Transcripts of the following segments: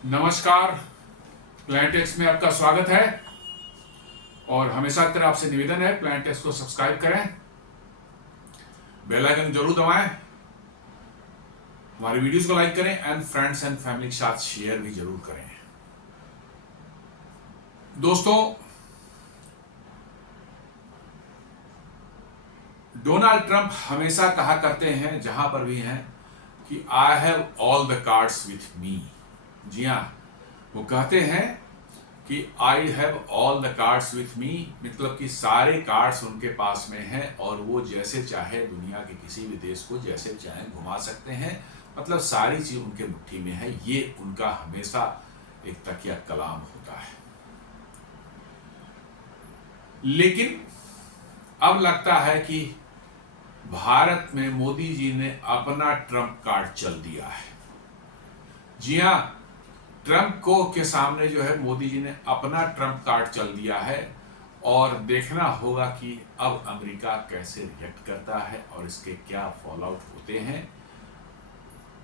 नमस्कार। प्लांटेक्स में आपका स्वागत है और हमेशा की तरह आपसे निवेदन है प्लांटेक्स को सब्सक्राइब करें, बेल आइकन जरूर दबाएं, हमारी वीडियोस को लाइक करें एंड फ्रेंड्स एंड फैमिली के साथ शेयर भी जरूर करें। दोस्तों, डोनाल्ड ट्रंप हमेशा कहा करते हैं जहां पर भी हैं कि I have all the cards with me. जी हाँ, वो कहते हैं कि I have all the cards with me, मतलब कि सारे कार्ड्स उनके पास में हैं और वो जैसे चाहे दुनिया के किसी भी देश को जैसे चाहे घुमा सकते हैं। मतलब सारी चीज उनके मुट्ठी में है। ये उनका हमेशा एक तकिया कलाम होता है। लेकिन अब लगता है कि भारत में मोदी जी ने अपना ट्रंप कार्ड चल दिया है। जी हाँ, ट्रंप को के सामने जो है मोदी जी ने अपना ट्रंप कार्ड चल दिया है और देखना होगा कि अब अमेरिका कैसे रिएक्ट करता है और इसके क्या फॉल आउट होते हैं,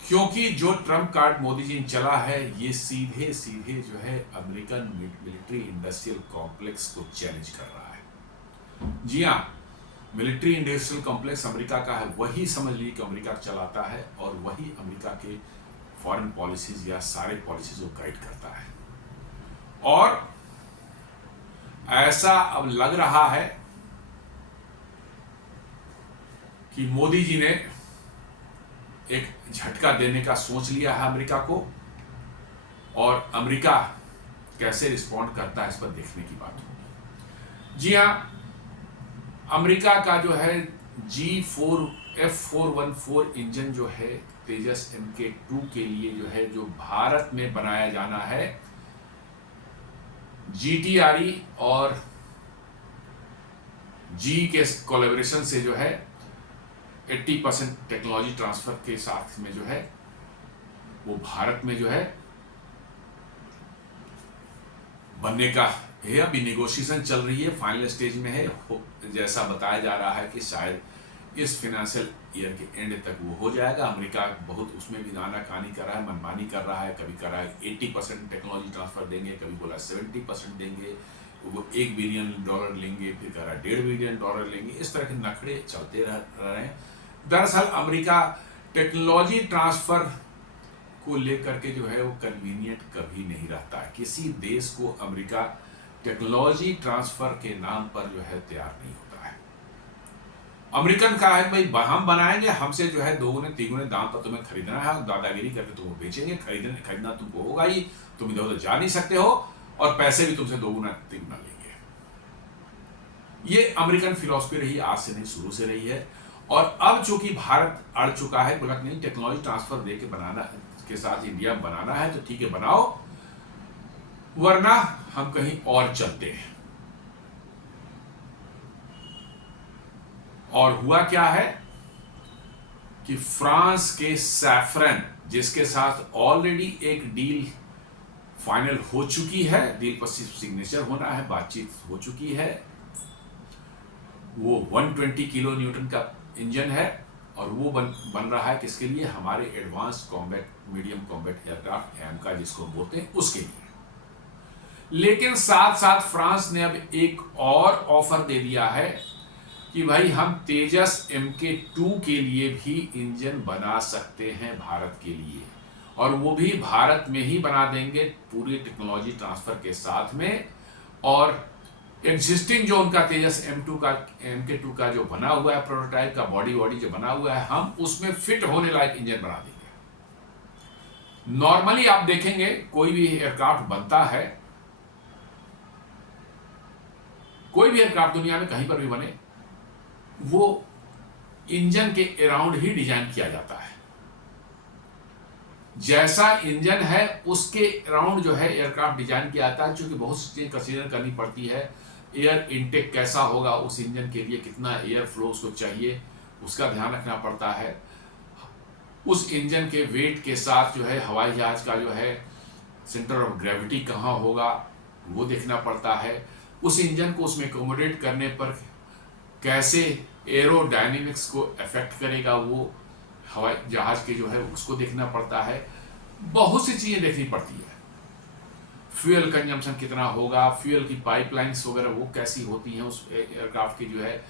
क्योंकि जो ट्रंप कार्ड मोदी जी ने चला है ये सीधे सीधे जो है अमेरिकन मिलिट्री इंडस्ट्रियल कॉम्प्लेक्स को चैलेंज कर रहा है। जी हाँ, मिलिट्री इंडस्ट्रियल कॉम्प्लेक्स अमेरिका का है, वही समझ लीजिए कि अमेरिका चलाता है और वही अमेरिका के फॉरेन पॉलिसीज या सारे पॉलिसीज को गाइड करता है। और ऐसा अब लग रहा है कि मोदी जी ने एक झटका देने का सोच लिया है अमेरिका को, और अमेरिका कैसे रिस्पॉन्ड करता है इस पर देखने की बात होगी। जी हाँ, अमेरिका का जो है F414 इंजन जो है तेजस MK2 के लिए जो है जो भारत में बनाया जाना है, GTRE और जी के कोलैबोरेशन से जो है 80% टेक्नोलॉजी ट्रांसफर के साथ में जो है वो भारत में जो है बनने का है। अभी नेगोशिएशन चल रही है, फाइनल स्टेज में है। जैसा बताया जा रहा है कि शायद इस फाइनेंशियल ईयर के एंड तक वो हो जाएगा। अमेरिका बहुत उसमें भी नानाकानी कर रहा है, मनमानी कर रहा है। कभी कर रहा है 80% टेक्नोलॉजी ट्रांसफर देंगे, कभी बोला 70% देंगे, वो $1 बिलियन लेंगे, फिर कह रहा है $1.5 बिलियन लेंगे। इस तरह के नखड़े चलते रह रहे हैं। दरअसल अमेरिका टेक्नोलॉजी ट्रांसफर को लेकर के जो है वो कन्वीनियंट कभी नहीं रहता है। किसी देश को अमेरिका टेक्नोलॉजी ट्रांसफर के नाम पर जो है तैयार नहीं होता है। अमेरिकन का है भाई हम बनाएंगे, हमसे जो है दोगुने तीगुने दाम पर तुम्हें खरीदना है, दादागिरी करके तुमको बेचेंगे। खरीदना तुमको होगा ही, तुम इधर उधर जा नहीं सकते हो और पैसे भी तुमसे दोगुना तीगुना लेंगे। ये अमेरिकन फिलॉसफी रही, आज से नहीं शुरू से रही है। और अब चूंकि भारत अड़ चुका है, बोला नहीं टेक्नोलॉजी ट्रांसफर दे के बनाना के साथ इंडिया बनाना है तो ठीक है बनाओ, वरना हम कहीं और चलते हैं। और हुआ क्या है कि फ्रांस के सैफरन, जिसके साथ ऑलरेडी एक डील फाइनल हो चुकी है, डील पर सिर्फ सिग्नेचर होना है, बातचीत हो चुकी है, वो 120 किलो न्यूटन का इंजन है और वो बन रहा है किसके लिए? हमारे advance combat medium combat aircraft AMCA जिसको बोलते हैं उसके लिए। लेकिन साथ साथ फ्रांस ने अब एक और ऑफर दे दिया है कि भाई हम तेजस MK2 के लिए भी इंजन बना सकते हैं भारत के लिए, और वो भी भारत में ही बना देंगे पूरी टेक्नोलॉजी ट्रांसफर के साथ में। और एग्जिस्टिंग जो उनका तेजस MK2 का जो बना हुआ है प्रोटोटाइप का बॉडी जो बना हुआ है, हम उसमें फिट होने लायक इंजन बना देंगे। नॉर्मली आप देखेंगे कोई भी एयरक्राफ्ट बनता है, कोई भी एयरक्राफ्ट दुनिया में कहीं पर भी बने, वो इंजन के अराउंड ही डिजाइन किया जाता है। जैसा इंजन है उसके अराउंड जो है एयरक्राफ्ट डिजाइन किया जाता है, क्योंकि बहुत सी चीजें कंसीडर करनी पड़ती है। एयर इनटेक कैसा होगा उस इंजन के लिए, कितना एयर फ्लो उसको चाहिए, उसका ध्यान रखना पड़ता है। उस इंजन के वेट के साथ जो है हवाई जहाज का जो है सेंटर ऑफ ग्रेविटी कहाँ होगा वो देखना पड़ता है। उस इंजन को उसमें एकोमोडेट करने पर कैसे एरोडायनेमिक्स को अफेक्ट करेगा वो हवाई जहाज के जो है उसको देखना पड़ता है। बहुत सी चीजें देखनी पड़ती है। फ्यूल कंजम्पशन कितना होगा, फ्यूल की पाइपलाइंस वगैरह वो कैसी होती हैं उस एयरक्राफ्ट की, जो है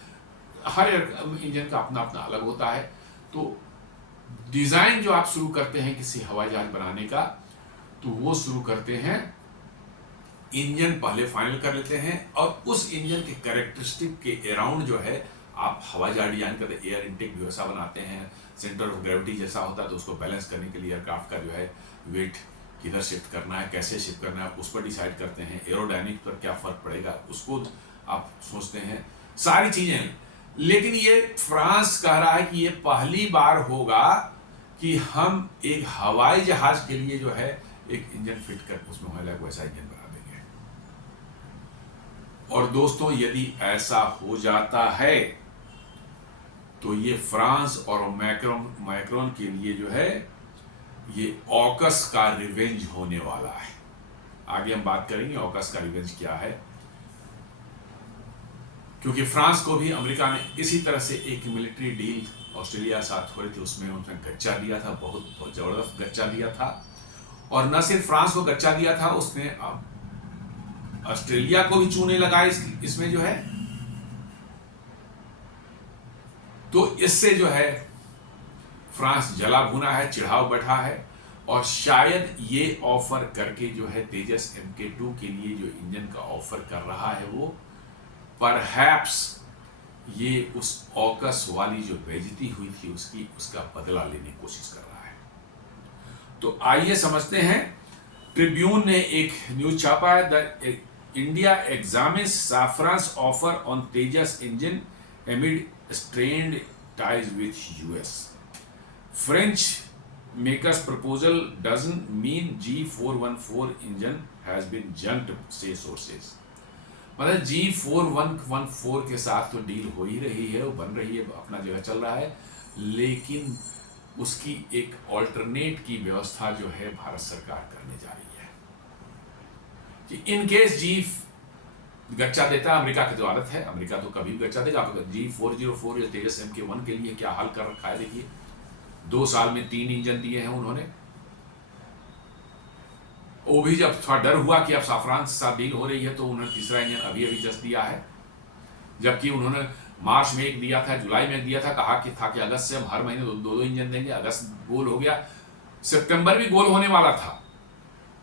हर इंजन का अपना अपना अलग होता है। तो डिज़ाइन जो आप शुरू करते हैं किसी हवाई जहाज बनाने का, तो वो शुरू करते हैं, इंजन पहले फाइनल कर लेते हैं और उस इंजन के कैरेक्टरिस्टिक के अराउंड जो है आप हवाई जहाज डिजाइन करते, एयर इनटेक भी वैसा बनाते हैं, सेंटर ऑफ ग्रेविटी जैसा होता है, तो उसको बैलेंस करने के लिए एयरक्राफ्ट का जो है वेट किधर शिफ्ट करना है, कैसे शिफ्ट करना है, उस पर डिसाइड करते हैं, एरोडायनिक पर क्या फ़र्क पड़ेगा उसको आप सोचते हैं, सारी चीज़ें। लेकिन ये फ्रांस कह रहा है कि ये पहली बार होगा कि हम एक हवाई जहाज के लिए जो है एक इंजन फिट कर उसमें वैसा इंजन बना देंगे। और दोस्तों यदि ऐसा हो जाता है तो ये फ्रांस और मैक्रोन के लिए जो है ये ऑकस का रिवेंज होने वाला है। आगे हम बात करेंगे ऑकस का रिवेंज क्या है, क्योंकि फ्रांस को भी अमेरिका ने इसी तरह से एक मिलिट्री डील ऑस्ट्रेलिया साथ हो रही थी, उसमें उसने गच्चा दिया था, बहुत जबरदस्त गच्चा दिया था। और न सिर्फ फ्रांस को गच्चा दिया था, उसने ऑस्ट्रेलिया को भी चूने लगाए इसमें जो है। तो इससे जो है फ्रांस जला भुना है, चिढ़ाव बैठा है, और शायद ये ऑफर करके जो है तेजस MK2 के लिए जो इंजन का ऑफर कर रहा है वो परहैप्स ये उस ऑकस वाली जो बेइज्जती हुई थी उसका बदला लेने की कोशिश कर रहा है। तो आइए समझते हैं। ट्रिब्यून ने एक न्यूज छापा है, the India examines Safran's offer on Tejas engine amid strained ties with US. French makers' proposal doesn't mean G414 engine has been junked, say sources. मतलब G414 के साथ तो डील हो ही रही है, वो बन रही है, अपना जगह चल रहा है, लेकिन उसकी एक ऑल्टरनेट की व्यवस्था जो है भारत सरकार करने जा रही है कि इन केस गच्चा देता है, अमेरिका की तो आदत है, अमेरिका तो कभी भी गच्चा देगा। G404 या तेजस MK1 के लिए क्या हाल कर रखा है देखिए, 2 साल में 3 इंजन दिए हैं उन्होंने। वो भी जब थोड़ा डर हुआ कि अब साफ्रान से साथ डील हो रही है तो उन्होंने तीसरा इंजन अभी जस्ट दिया है, जबकि उन्होंने मार्च में एक दिया था, जुलाई में दिया था, कहा कि अगस्त से हम हर महीने दो इंजन देंगे। अगस्त गोल हो गया, सितंबर भी गोल होने वाला था,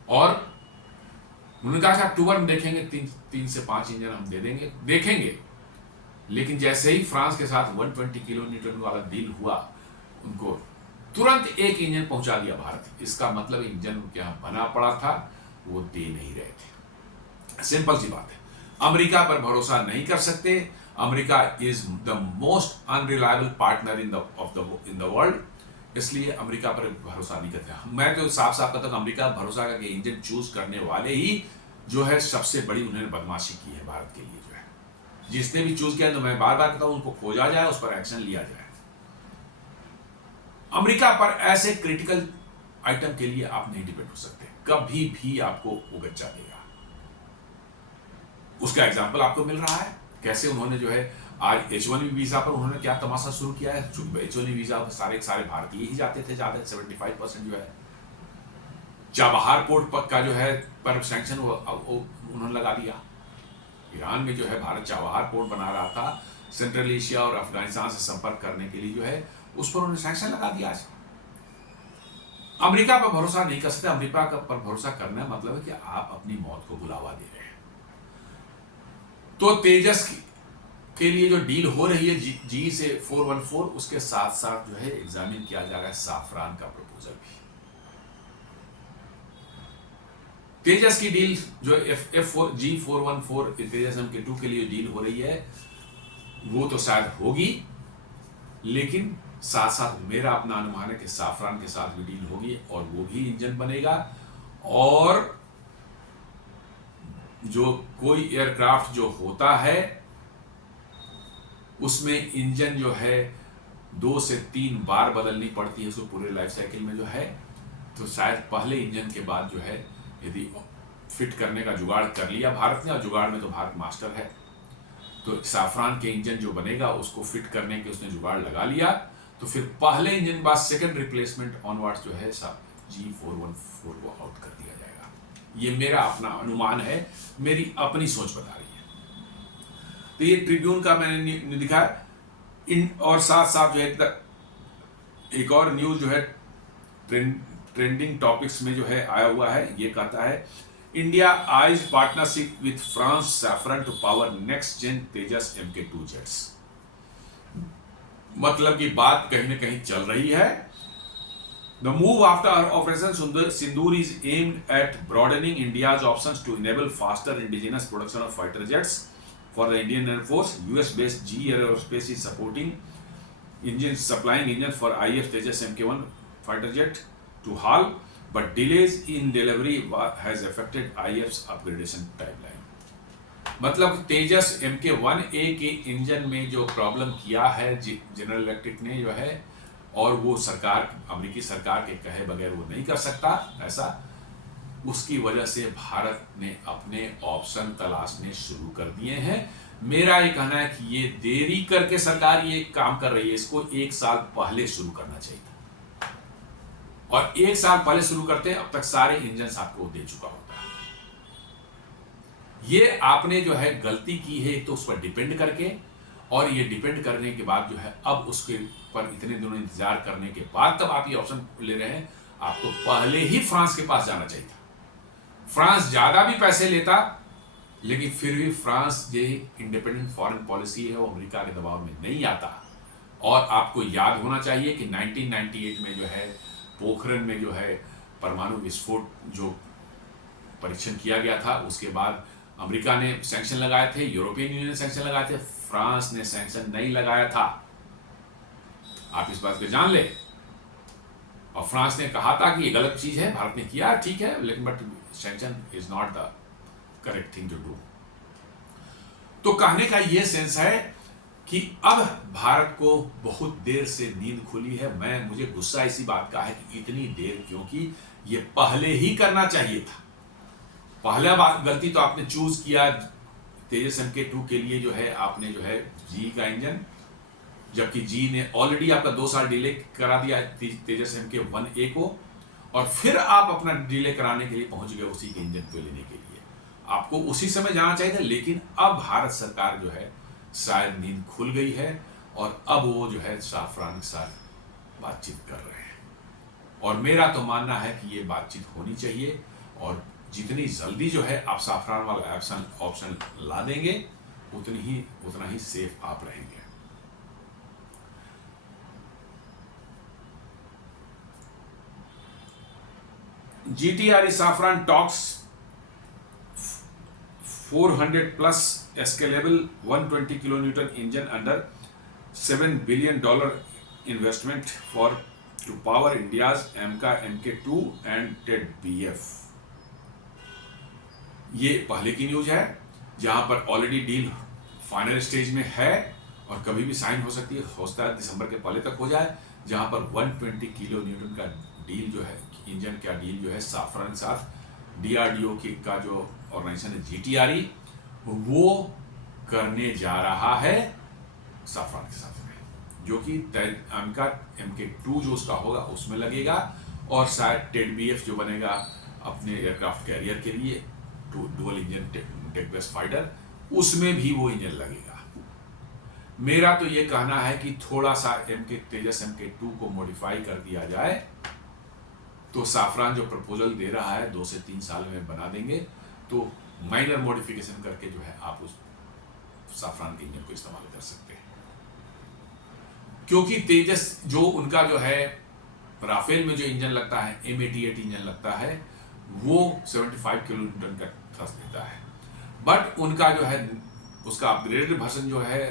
और उन्होंने कहा कि अक्टूबर में देखेंगे 3 से 5 इंजन हम दे देखेंगे। लेकिन जैसे ही फ्रांस के साथ 120 किलोमीटर वाला डील हुआ, उनको तुरंत एक इंजन पहुंचा दिया भारत। इसका मतलब इंजन उनके यहाँ बना पड़ा था, वो दे नहीं रहे थे। सिंपल सी बात है, अमेरिका पर भरोसा नहीं कर सकते। America is the most unreliable partner in the world, इसलिए अमेरिका पर भरोसा नहीं करते। मैं तो साफ साफ कहता हूं अमेरिका भरोसा करके इंजन चूज करने वाले ही जो है सबसे बड़ी उन्होंने बदमाशी की है भारत के लिए। जो है जिसने भी चूज किया, तो मैं बार बार कहता हूं उनको खोजा जाए, उस पर एक्शन लिया जाए। अमेरिका पर ऐसे क्रिटिकल आइटम के लिए आप नहीं डिपेंड हो सकते, कभी भी आपको वो गच्चा देगा। उसका एग्जाम्पल आपको मिल रहा है, कैसे उन्होंने जो है आज H1B वीजा पर उन्होंने क्या तमाशा शुरू किया है। H1B वीजा सारे भारतीय ही जाते थे, ज्यादा 75% जो है चाबहार पोर्ट का जो है पर सैंक्शन उन्होंने लगा दिया। ईरान में जो है भारत चाबहार पोर्ट बना रहा था सेंट्रल एशिया और अफगानिस्तान से संपर्क करने के लिए, जो है उस पर उन्होंने सैंक्शन लगा दिया। आज अमेरिका पर भरोसा नहीं कर सकते। अमेरिका पर भरोसा करना मतलब है कि आप अपनी मौत को बुलावा दे रहे हैं। तो तेजस के लिए जो डील हो रही है G से 414, उसके साथ साथ जो है एग्जामिन किया जा रहा है साफरान का प्रपोजल भी। तेजस की डील जो G414 तेजस MK2 के लिए डील हो रही है, वो तो शायद होगी, लेकिन साथ साथ मेरा अपना अनुमान है कि साफरान के साथ भी डील होगी और वो भी इंजन बनेगा। और जो कोई एयरक्राफ्ट जो होता है उसमें इंजन जो है 2 से 3 बार बदलनी पड़ती है उसको पूरे लाइफ साइकिल में जो है। तो शायद पहले इंजन के बाद जो है यदि फिट करने का जुगाड़ कर लिया भारत ने, और जुगाड़ में तो भारत मास्टर है, तो साफरान के इंजन जो बनेगा उसको फिट करने के उसने जुगाड़ लगा लिया, तो फिर पहले इंजन बाद सेकंड रिप्लेसमेंट ऑनवर्ड्स जो है G414 को आउट कर दिया जाएगा। ये मेरा अपना अनुमान है, मेरी अपनी सोच बता रही है। तो ये ट्रिब्यून का मैंने दिखा इन, और साथ साथ जो है एक और न्यूज जो है ट्रेंडिंग टॉपिक्स में जो है आया हुआ है, ये कहता है India eyes partnership with France Safran to power next gen Tejas MK2 jets. मतलब की बात कहीं ना कहीं चल रही है। The move after operation Sindoor is aimed at broadening India's options to enable faster indigenous production of fighter jets for the Indian air force. US based GE aerospace is supporting engine supplying engine for IF Tejas MK1 fighter jet to HAL, but delays in delivery has affected IF's upgradation timeline। मतलब तेजस MK1A के engine में जो problem किया है general electric ने जो है, और वो सरकार, अमेरिकी सरकार के कहे बगैर वो नहीं कर सकता ऐसा, उसकी वजह से भारत ने अपने ऑप्शन तलाशने शुरू कर दिए हैं। मेरा ये कहना है कि ये देरी करके सरकार ये काम कर रही है, इसको 1 साल पहले शुरू करना चाहिए था, और 1 साल पहले शुरू करते अब तक सारे इंजन आपको दे चुका होता है। ये आपने जो है गलती की है तो उस पर डिपेंड करके, और ये डिपेंड करने के बाद जो है अब उसके पर इतने दिनों इंतजार करने के बाद तब आप ये ऑप्शन ले रहे हैं। आपको पहले ही फ्रांस के पास जाना चाहिए था। फ्रांस ज्यादा भी पैसे लेता, लेकिन फिर भी फ्रांस ये इंडिपेंडेंट फॉरेन पॉलिसी है, वो अमेरिका के दबाव में नहीं आता। और आपको याद होना चाहिए कि 1998 में जो है पोखरण में जो है परमाणु विस्फोट जो परीक्षण किया गया था, उसके बाद अमेरिका ने सैंक्शन लगाए थे, यूरोपियन यूनियन ने सैंक्शन लगाए थे, फ्रांस ने सैंक्शन नहीं लगाया था। आप इस बात को जान ले। और फ्रांस ने कहा था कि ये गलत चीज है, भारत ने किया ठीक है, लेकिन but sanction is not the correct thing to do. तो कहने का यह सेंस है कि अब भारत को बहुत देर से नींद खुली है। मुझे गुस्सा इसी बात का है कि इतनी देर, क्योंकि ये पहले ही करना चाहिए था। पहला बात गलती तो आपने चूज किया तेजस MK2 के लिए जो है, आपने जो है GE का इंजन, जबकि GE ने ऑलरेडी आपका 2 साल डिले करा दिया तेजस MK1A को, और फिर आप अपना डिले कराने के लिए पहुंच गए उसी के इंजन को लेने के लिए। आपको उसी समय जाना चाहिए था, लेकिन अब भारत सरकार जो है शायद नींद खुल गई है, और अब वो जो है साफरान के साथ बातचीत कर रहे हैं। और मेरा तो मानना है कि ये बातचीत होनी चाहिए, और जितनी जल्दी जो है आप साफरान वाला ऑप्शन ला देंगे, उतना ही सेफ आप रहेंगे। GTRE Safran talks 400 plus scalable 120 kilonewton engine under $7 billion investment to power India's AMCA MK2 and TED-BF। ये पहले की न्यूज है, जहां पर ऑलरेडी डील फाइनल स्टेज में है और कभी भी साइन हो सकती है। हो सकता है दिसंबर के पहले तक हो जाए, जहां पर 120 किलो न्यूटन का डील जो है, इंजन का डील जो है साफरान के साथ, DRDO का जो ऑर्गेनाइजेशन है GTRE, वो करने जा रहा है साफरान के साथ में, जो कि AMCA MK2 जो उसका होगा उसमें लगेगा, और शायद TED-BF जो बनेगा अपने एयरक्राफ्ट कैरियर के लिए dual engine tech based fighter, उसमें भी वो इंजन लगेगा। मेरा तो ये कहना है कि थोड़ा सा तेजस MK2 को मॉडिफाई कर दिया जाए, तो साफरान जो प्रपोजल दे रहा है 2 से 3 साल में बना देंगे, तो माइनर मॉडिफिकेशन करके जो है आप उस साफरान के इंजन को इस्तेमाल कर सकते हैं। क्योंकि तेजस जो उनका जो है राफेल में जो इंजन लगता है, M88 इंजन लगता है, वो 75 किलो न्यूटन का थ्रस्ट देता है, बट उनका जो है उसका अपग्रेडेड वर्जन जो है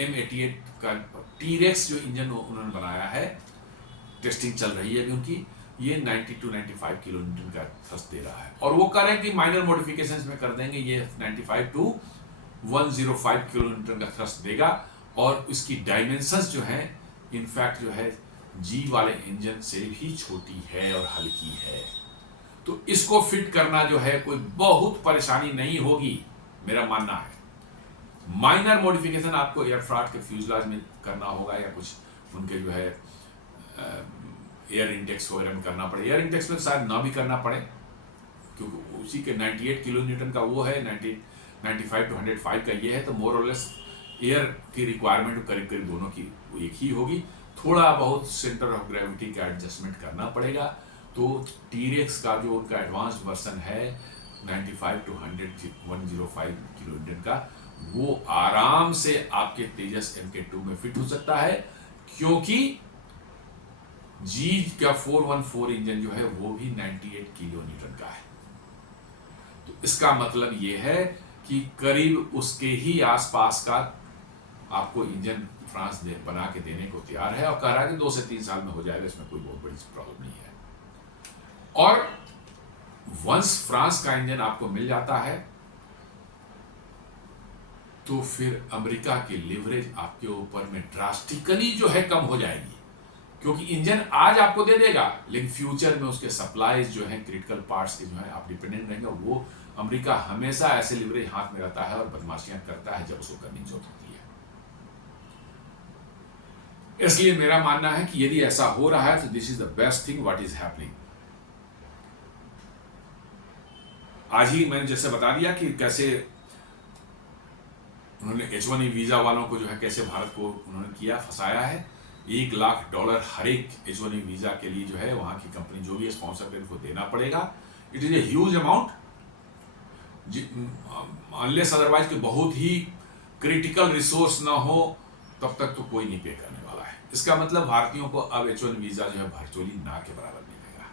M88 का T-Rex जो इंजन उन्होंने बनाया है, टेस्टिंग चल रही है अभी उनकी, ये 90 to 95 किलो न्यूटन का थ्रस्ट दे रहा है, और वो करें कि माइनर मॉडिफिकेशंस में कर देंगे, ये 95 to 105 किलो न्यूटन का थ्रस्ट देगा, और इसकी डायमेंशंस जो है इनफैक्ट जो है G वाले इंजन से भी छोटी है और हल्की है। तो इसको फिट करना जो है कोई बहुत परेशानी नहीं होगी, मेरा मानना है। माइनर मॉडिफिकेशन आपको एयरक्राफ्ट के फ्यूजलाज में करना होगा, या कुछ उनके जो है एयर इंटेक्स वगैरह में करना पड़े। एयर इंटेक्स में शायद ना भी करना पड़े, क्योंकि उसी के 98 किलो न्यूटन का वो है, 95 to 105 का ये है, तो मोर और लेस एयर की रिक्वायरमेंट करीब करीब दोनों की एक ही होगी। थोड़ा बहुत सेंटर ऑफ ग्रेविटी का एडजस्टमेंट करना पड़ेगा। तो टीरेक्स का जो उनका एडवांस वर्सन है 95 to 105 किलो न्यूटन का, वो आराम से आपके तेजस MK2 में फिट हो सकता है, क्योंकि जी का 414 इंजन जो है वो भी 98 किलो न्यूटन का है। तो इसका मतलब ये है कि करीब उसके ही आसपास का आपको इंजन फ्रांस बना के देने को तैयार है, और कह रहा है कि 2 से 3 साल में हो जाएगा, इसमें कोई बहुत बड़ी प्रॉब्लम नहीं है। और वंस फ्रांस का इंजन आपको मिल जाता है तो फिर अमेरिका की लिवरेज आपके ऊपर में ड्रास्टिकली जो है कम हो जाएगी, क्योंकि इंजन आज आपको दे देगा, लेकिन फ्यूचर में उसके सप्लाईज जो है क्रिटिकल पार्ट्स के जो है आप डिपेंडेंट रहेंगे। वो अमेरिका हमेशा ऐसे लिवरेज हाथ में रहता है और बदमाशियां करता है जब उसको करने की जरूरत होती है। इसलिए मेरा मानना है कि यदि ऐसा हो रहा है तो this is the best thing what is happening. आज ही मैंने जैसे बता दिया कि कैसे उन्होंने H1B वीजा वालों को जो है कैसे भारत को उन्होंने किया, फंसाया है। $1 लाख हर एक H1B वीजा के लिए जो है वहां की कंपनी जो भी स्पॉन्सर करे उनको देना पड़ेगा। It is a huge amount, unless otherwise कि बहुत ही क्रिटिकल रिसोर्स ना हो तब तक तो कोई नहीं पे करने वाला है। इसका मतलब भारतीयों को अब H1B वीजा जो है भरचोली ना के बराबर मिलेगा।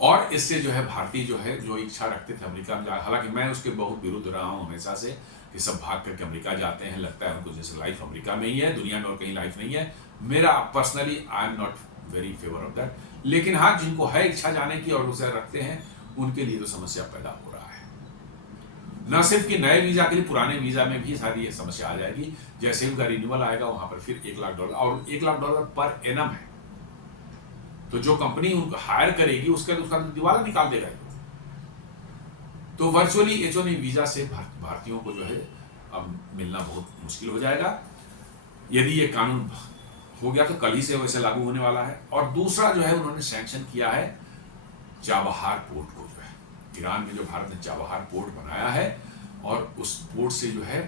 और इससे जो है भारतीय जो है जो इच्छा रखते थे अमेरिका में जा, हालांकि मैं उसके बहुत विरुद्ध रहा हूं हमेशा से कि सब भाग करके अमेरिका जाते हैं, लगता है उनको जैसे लाइफ अमेरिका में ही है, दुनिया में और कहीं लाइफ नहीं है। मेरा personally I am not very favour of that, लेकिन हाँ जिनको है इच्छा जाने की और उसे रखते हैं उनके लिए तो समस्या पैदा हो रहा है। न सिर्फ कि नए वीजा के लिए, पुराने वीजा में भी सारी ये समस्या आ जाएगी। जैसे उनका रिन्यूअल आएगा वहां पर फिर $1 लाख और $1 लाख पर एनम है, तो जो कंपनी उनको हायर करेगी उसका दिवाला निकाल देगा। तो वर्चुअली H1B वीजा से भारतीयों को जो है अब मिलना बहुत मुश्किल हो जाएगा। यदि ये कानून हो गया तो कल ही से वैसे लागू होने वाला है। और दूसरा जो है उन्होंने सैंक्शन किया है चाबहार पोर्ट को, जो है ईरान में जो भारत ने चाबहार पोर्ट बनाया है, और उस पोर्ट से जो है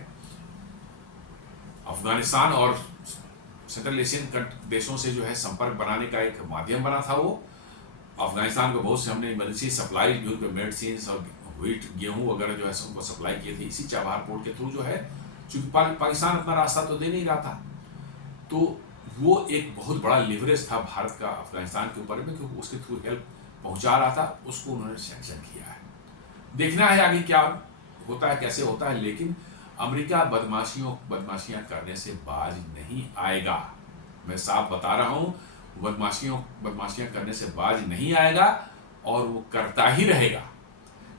अफगानिस्तान और सेंट्रल एशियन देशों से जो है संपर्क बनाने का एक माध्यम बना था। वो अफगानिस्तान को बहुत से हमने इमरजेंसी सप्लाई भी उनको मेडिसिन और व्हीट गेहूं वगैरह जो है उनको सप्लाई किए थे इसी चाबहार पोर्ट के थ्रू जो है, चूंकि पाकिस्तान अपना रास्ता तो दे नहीं रहा था, तो वो एक बहुत बड़ा लिवरेज था भारत का अफगानिस्तान के ऊपर में, क्योंकि उसके थ्रू हेल्प पहुंचा रहा था, उसको उन्होंने सैंक्शन किया है। देखना है आगे क्या होता है, कैसे होता है, लेकिन अमेरिका बदमाशियां करने से बाज नहीं आएगा। मैं साफ बता रहा हूं, बदमाशियां करने से बाज नहीं आएगा और वो करता ही रहेगा।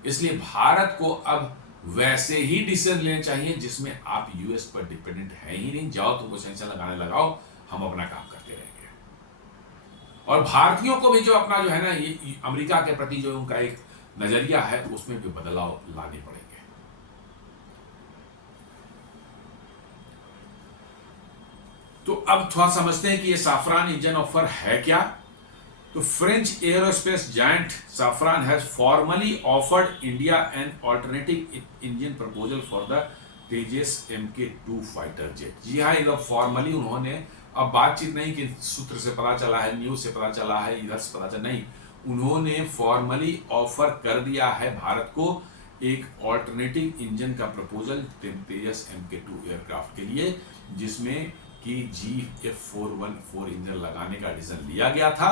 इसलिए भारत को अब वैसे ही डिसीजन लेने चाहिए जिसमें आप यूएस पर डिपेंडेंट है ही नहीं। जाओ तुमको सैंक्शन लगाने लगाओ, हम अपना काम करते रहेंगे। और भारतीयों को भी जो अपना जो है ना ये अमेरिका के प्रति जो उनका एक नजरिया है उसमें भी बदलाव लाने पड़ेंगे। तो अब थोड़ा समझते हैं कि ये साफरान इंजन ऑफर है क्या। तो French aerospace giant Safran has formally offered India an alternative engine proposal for the Tejas MK2 fighter jet. जी हाँ, एकदम फॉर्मली उन्होंने, अब बातचीत नहीं कि सूत्र से पता चला है, न्यूज से पता चला है, इधर से पता चला, नहीं, उन्होंने फॉर्मली ऑफर कर दिया है भारत को एक ऑल्टरनेटिव इंजन का प्रपोजल तेजस MK2 एयरक्राफ्ट के लिए, जिसमें कि GF414 इंजन लगाने का डिसीजन लिया गया था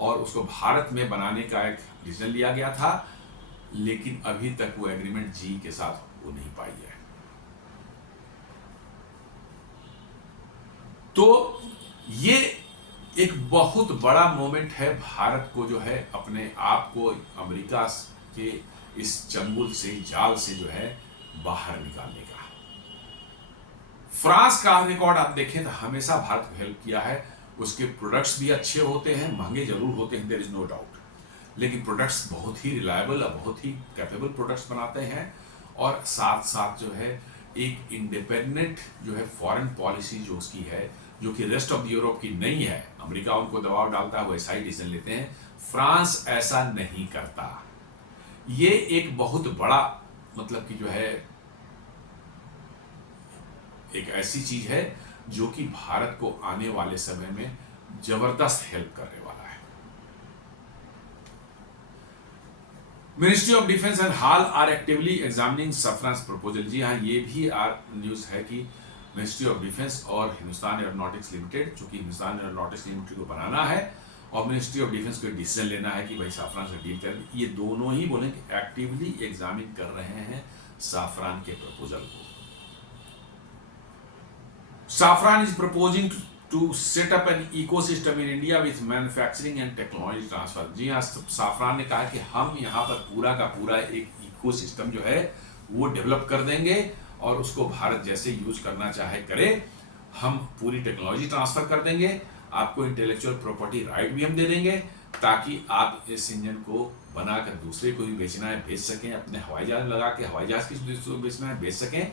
और उसको भारत में बनाने का एक डिसीजन लिया गया था, लेकिन अभी तक वो एग्रीमेंट जी के साथ हो नहीं पाई है। तो ये एक बहुत बड़ा मोमेंट है भारत को, जो है अपने आप को अमेरिका के इस चंगुल से, जाल से जो है बाहर निकालने का। फ्रांस का रिकॉर्ड आप देखें तो हमेशा भारत को हेल्प किया है। उसके प्रोडक्ट्स भी अच्छे होते हैं, महंगे जरूर होते हैं, देयर इज नो डाउट, लेकिन प्रोडक्ट्स बहुत ही रिलायबल और बहुत ही कैपेबल प्रोडक्ट्स बनाते हैं। और साथ साथ जो है एक इंडिपेंडेंट जो है फॉरेन पॉलिसी जो उसकी है, जो कि रेस्ट ऑफ यूरोप की नहीं है। अमेरिका उनको दबाव डालता है, वो ऐसा ही डिसीजन लेते हैं। फ्रांस ऐसा नहीं करता। ये एक बहुत बड़ा मतलब कि जो है एक ऐसी चीज है जो कि भारत को आने वाले समय में जबरदस्त हेल्प करने वाला है। Ministry of defence and HAL are actively examining Safran proposal. जी हाँ, ये भी न्यूज है कि मिनिस्ट्री ऑफ डिफेंस और हिंदुस्तान एरोनॉटिक्स लिमिटेड, चूंकि हिंदुस्तान एरोनॉटिक्स लिमिटेड को बनाना है और मिनिस्ट्री ऑफ डिफेंस को डिसीजन लेना है कि भाई साफरान से डील करें, ये दोनों ही बोले कि एक्टिवली एग्जामिन कर रहे हैं साफरान के प्रपोजल को। Safran is proposing to set up an ecosystem in India with manufacturing and technology transfer। जी हाँ, साफरान ने कहा कि हम यहाँ पर पूरा का पूरा एक इकोसिस्टम जो है वो डेवलप कर देंगे और उसको भारत जैसे यूज करना चाहे करे, हम पूरी टेक्नोलॉजी ट्रांसफर कर देंगे, आपको इंटेलेक्चुअल प्रॉपर्टी राइट भी हम दे देंगे ताकि आप इस इंजन को बनाकर दूसरे को भी बेचना है बेच सकें, अपने हवाई जहाज लगा के हवाई जहाज की दूसरे को बेचना है बेच सकें,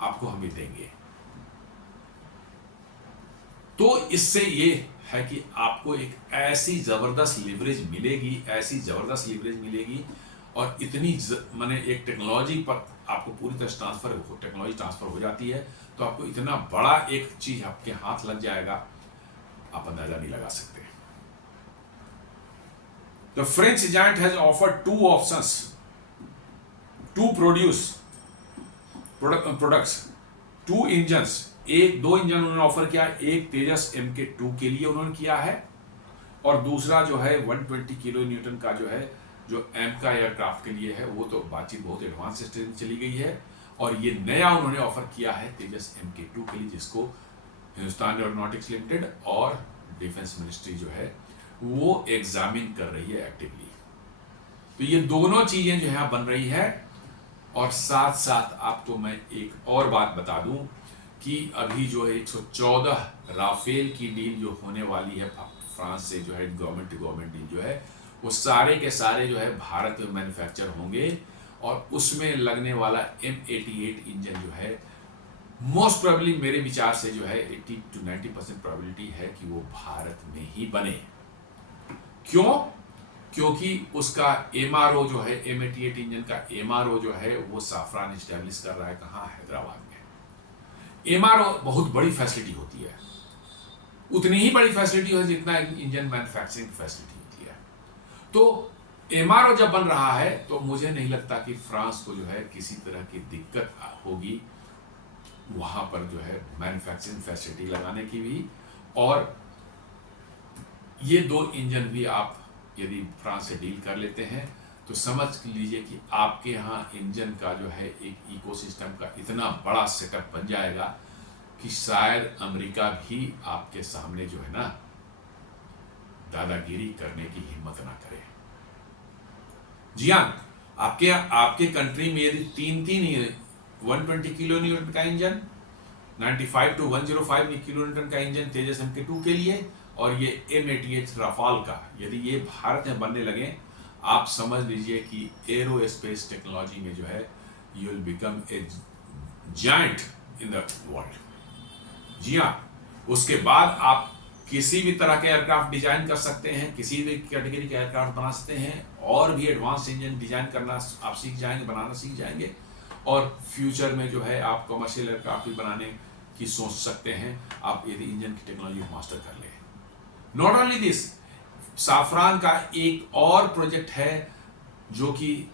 आपको हम भी देंगे। तो इससे ये है कि आपको एक ऐसी जबरदस्त लीवरेज मिलेगी और इतनी माने एक टेक्नोलॉजी पर आपको पूरी तरह टेक्नोलॉजी ट्रांसफर हो जाती है, तो आपको इतना बड़ा एक चीज आपके हाथ लग जाएगा, आप अंदाजा नहीं लगा सकते। The French giant has offered two options to produce products, two engines। दो इंजन उन्होंने ऑफर किया, एक तेजस MK2 के लिए उन्होंने किया है और दूसरा जो है 120 किलो न्यूटन का जो है जो एमका एयरक्राफ्ट के लिए है। वो तो बातचीत बहुत एडवांस स्टेज में चली गई है और ये नया उन्होंने ऑफर किया है तेजस MK2 के लिए, जिसको हिंदुस्तान एरोनॉटिक्स लिमिटेड और डिफेंस मिनिस्ट्री जो है वो एग्जामिन कर रही है एक्टिवली। तो ये दोनों चीजें जो है बन रही है। और साथ साथ आपको मैं एक और बात बता दूं कि अभी जो है 114 राफेल की डील जो होने वाली है फ्रांस से, जो है गवर्नमेंट टू गवर्नमेंट डील जो है, वो सारे के सारे जो है भारत में मैन्युफैक्चर होंगे और उसमें लगने वाला M88 इंजन जो है मोस्ट प्रोबेबली मेरे विचार से जो है 80 to 90% प्रोबेबिलिटी है कि वो भारत में ही बने। क्यों? क्योंकि उसका MRO जो है M88 इंजन का MRO जो है वो साफरान इस्टेब्लिश कर रहा है कहाँ? हैदराबाद में। MRO बहुत बड़ी फैसिलिटी होती है, उतनी ही बड़ी फैसिलिटी है जितना इंजन मैन्युफैक्चरिंग फैसिलिटी होती है। तो MRO जब बन रहा है तो मुझे नहीं लगता कि फ्रांस को जो है किसी तरह की दिक्कत होगी वहां पर जो है मैन्युफैक्चरिंग फैसिलिटी लगाने की भी। और ये दो इंजन भी आप यदि फ्रांस से डील कर लेते हैं तो समझ लीजिए कि आपके यहाँ इंजन का जो है एक इकोसिस्टम का इतना बड़ा सेटअप बन जाएगा कि शायद अमेरिका भी आपके सामने जो है ना दादागिरी करने की हिम्मत ना करे। जी हाँ, आपके कंट्री में यदि तीन 120 किलो न्यूटन का इंजन, 95 to 105 किलो न्यूटन का इंजन तेजस MK2 के लिए और ये M88 राफाल का यदि ये भारत में बनने लगे, आप समझ लीजिए कि एरोस्पेस टेक्नोलॉजी में जो है you will become a giant in the world. जी हाँ, उसके बाद आप किसी भी तरह के एयरक्राफ्ट डिजाइन कर सकते हैं, किसी भी कैटेगरी के एयरक्राफ्ट बना सकते हैं और भी एडवांस इंजन डिजाइन करना आप सीख जाएंगे, बनाना सीख जाएंगे और फ्यूचर में जो है आप कमर्शियल एयरक्राफ्ट भी बनाने की सोच सकते हैं आप यदि इंजन की टेक्नोलॉजी मास्टर कर ले। नॉट ओनली दिस, साफरान का एक और प्रोजेक्ट है जो कि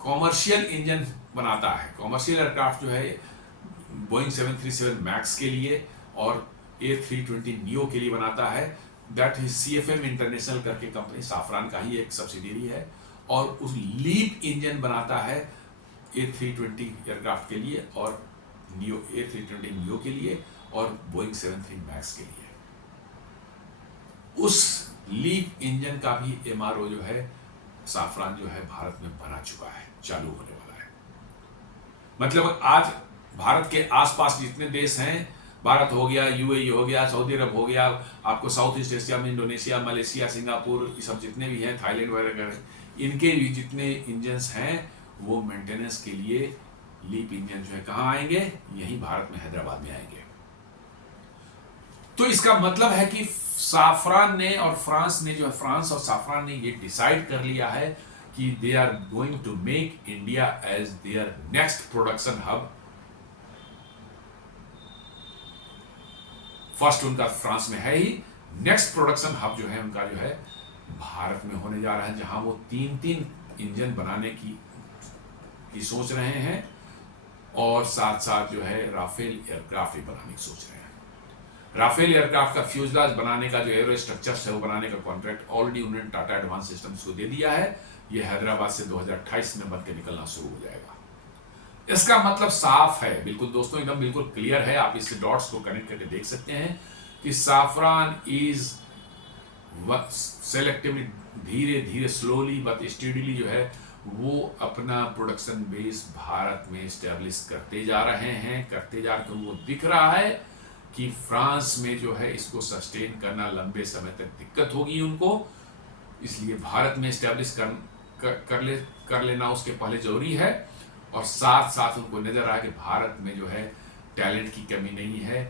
कॉमर्शियल इंजन बनाता है, कॉमर्शियल एयरक्राफ्ट जो है बोइंग 737 मैक्स के लिए और A320 नियो के लिए बनाता है। दैट इज CFM इंटरनेशनल करके कंपनी साफरान का ही एक सब्सिडियरी है और उस लीप इंजन बनाता है A320 एयरक्राफ्ट के लिए और नियो A320 नियो के लिए और बोइंग 73 मैक्स के लिए। उस लीप इंजन का भी MRO जो है साफरान जो है भारत में बना चुका है, चालू होने वाला है। मतलब आज भारत के आसपास जितने देश हैं, भारत हो गया, UAE हो गया, सऊदी अरब हो गया, आपको साउथ ईस्ट एशिया में इंडोनेशिया, मलेशिया, सिंगापुर, ये सब जितने भी हैं, थाईलैंड वगैरह, इनके भी जितने इंजन्स हैं वो मेंटेनेंस के लिए लीप इंजन जो है कहाँ आएंगे? यही भारत में हैदराबाद में आएंगे। तो इसका मतलब है कि साफरान ने और फ्रांस और साफरान ने ये डिसाइड कर लिया है कि they are going to make India as their next production hub. First उनका फ्रांस में है ही, नेक्स्ट प्रोडक्शन हब जो है उनका जो है भारत में होने जा रहा है, जहां वो 3-3 इंजन बनाने की सोच रहे हैं और साथ साथ जो है राफेल एयरक्राफ्ट भी बनाने की सोच रहे हैं। राफेल एयरक्राफ्ट का फ्यूजलाज बनाने का जो एरो स्ट्रक्चर है वो बनाने का कॉन्ट्रैक्ट ऑलरेडी उन्होंने टाटा एडवांस सिस्टम्स को दे दिया है। ये हैदराबाद से 2028 में बन के निकलना शुरू हो जाएगा। इसका मतलब साफ है, बिल्कुल दोस्तों, एकदम बिल्कुल क्लियर है। आप इस डॉट्स को कनेक्ट करके देख सकते हैं कि साफरान इज सेलेक्टिवली, धीरे धीरे, स्लोली बट स्टेडीली जो है वो अपना प्रोडक्शन बेस भारत में स्टैब्लिश करते जा रहे हैं, करते जा रहे हैं। वो दिख रहा है कि फ्रांस में जो है इसको सस्टेन करना लंबे समय तक दिक्कत होगी उनको, इसलिए भारत में स्टैब्लिश कर लेना उसके पहले जरूरी है। और साथ साथ उनको नजर आया कि भारत में जो है टैलेंट की कमी नहीं है,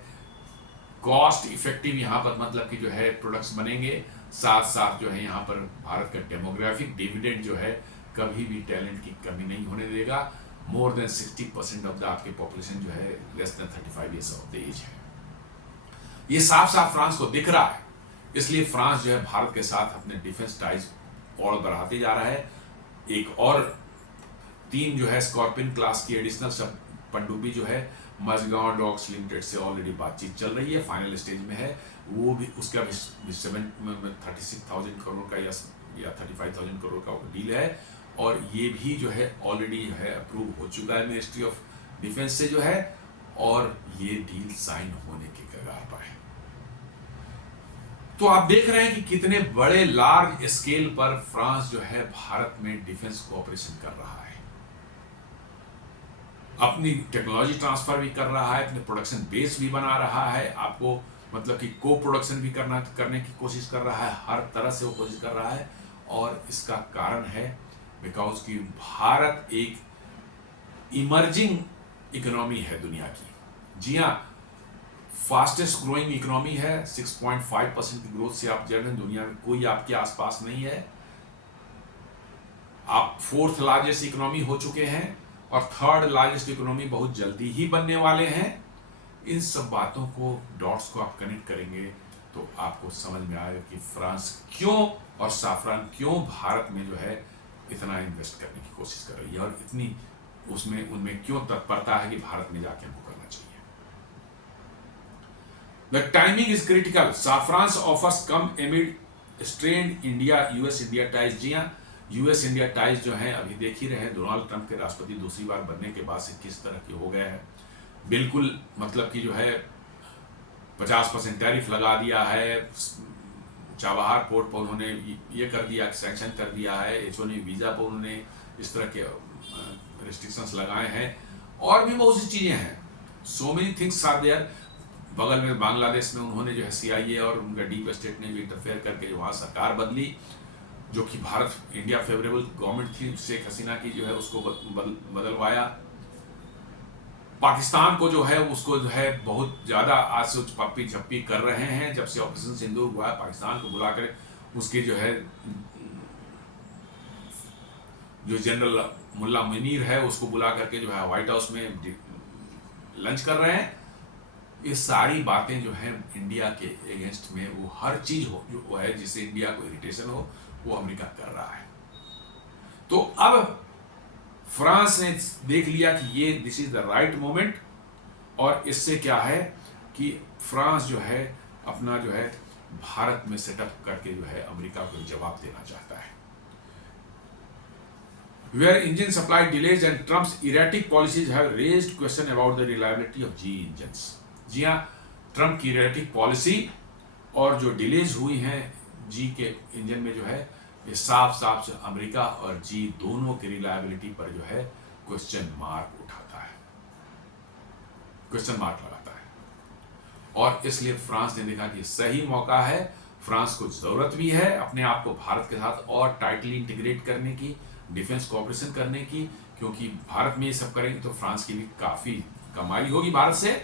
कॉस्ट इफेक्टिव यहाँ पर मतलब कि जो है प्रोडक्ट्स बनेंगे, साथ साथ जो है यहाँ पर भारत का डेमोग्राफिक डिविडेंड जो है कभी भी टैलेंट की कमी नहीं होने देगा। मोर देन 60% ऑफ द आपके पॉपुलेशन जो है less than 35 years of the age है। ये साफ साफ फ्रांस को दिख रहा है, इसलिए फ्रांस जो है भारत के साथ अपने डिफेंस टाइज और बढ़ाते जा रहा है। एक और 3 जो है स्कॉर्पियन क्लास की एडिशनल सब पनडुब्बी जो है मजगांव डॉक्स लिमिटेड से ऑलरेडी बातचीत चल रही है, फाइनल स्टेज में है। वो भी उसका भी 36,000 करोड़ का या 35,000 करोड़ का डील है, और ये भी जो है ऑलरेडी जो है अप्रूव हो चुका है मिनिस्ट्री ऑफ डिफेंस से जो है, और ये डील साइन होने के कगार पर है। तो आप देख रहे हैं कि कितने बड़े लार्ज स्केल पर फ्रांस जो है भारत में डिफेंस कोऑपरेशन कर रहा है, अपनी टेक्नोलॉजी ट्रांसफर भी कर रहा है, अपने प्रोडक्शन बेस भी बना रहा है, आपको मतलब कि को प्रोडक्शन भी करने की कोशिश कर रहा है, हर तरह से वो कोशिश कर रहा है। और इसका कारण है बिकॉज कि भारत एक इमर्जिंग इकोनॉमी है दुनिया की। जी हाँ, फास्टेस्ट ग्रोइंग इकोनॉमी है, 6.5% की ग्रोथ से आप जर्नल दुनिया में कोई आपके आसपास नहीं है। आप 4th लार्जेस्ट इकोनॉमी हो चुके हैं और 3rd लार्जेस्ट इकोनॉमी बहुत जल्दी ही बनने वाले हैं। इन सब बातों को, डॉट्स को आप कनेक्ट करेंगे तो आपको समझ में आएगा कि फ्रांस क्यों और साफरान क्यों भारत में जो है इतना इन्वेस्ट करने की कोशिश कर रही है, और इतनी उनमें क्यों तत्परता है कि भारत में जाके हमको करना चाहिए। The timing is critical. Safran's offers come amid strained US India ties। जी हाँ, US India ties जो हैं अभी देख ही रहे हैं, डोनाल्ड ट्रंप के राष्ट्रपति दूसरी बार बनने के बाद से किस तरह के हो गए हैं। बिल्कुल मतलब कि जो है 50% टैरिफ लगा दिया है, चाबहार पोर्ट पर उन्होंने ये कर दिया, सैंक्शन कर दिया है, H1B वीज़ा पर उन्होंने इस तरह के रिस्ट्रिक्शंस लगाए हैं, और भी बहुत सी चीज़ें हैं। So many things are there. बगल में बांग्लादेश में उन्होंने जो है CIA और उनका डीप स्टेट ने जो इंटरफेयर करके जो वहाँ सरकार बदली, जो कि भारत इंडिया फेवरेबल गवर्नमेंट थी, शेख हसीना की जो है उसको बदलवाया। पाकिस्तान को जो है उसको जो है बहुत ज़्यादा आज से पप्पी झप्पी कर रहे हैं। जब से ऑपरेशन सिंदूर हुआ है, पाकिस्तान को बुलाकर उसके जो है जो जनरल मुल्ला मुनीर है उसको बुला करके जो है व्हाइट हाउस में लंच कर रहे हैं। ये सारी बातें जो है इंडिया के अगेंस्ट में, वो हर चीज हो जो है जिससे इंडिया को इरिटेशन हो, वो अमेरिका कर रहा है। तो अब फ्रांस ने देख लिया कि ये this is the right moment, और इससे क्या है कि फ्रांस जो है अपना जो है भारत में सेटअप करके जो है अमेरिका को जवाब देना चाहता है। Where engine supply delays and Trump's erratic policies have raised question about the reliability of GE engines। जी हाँ, ट्रम्प की erratic पॉलिसी और जो डिलेज हुई हैं जी के इंजन में जो है, ये साफ साफ से अमेरिका और जी दोनों की रिलायबिलिटी पर जो है क्वेश्चन मार्क उठाता है, क्वेश्चन मार्क लगाता है। और इसलिए फ्रांस ने देखा कि सही मौका है, फ्रांस को जरूरत भी है अपने आप को भारत के साथ और टाइटली इंटीग्रेट करने की, डिफेंस कोऑपरेशन करने की, क्योंकि भारत में ये सब करेंगे तो फ्रांस की भी काफी कमाई होगी भारत से।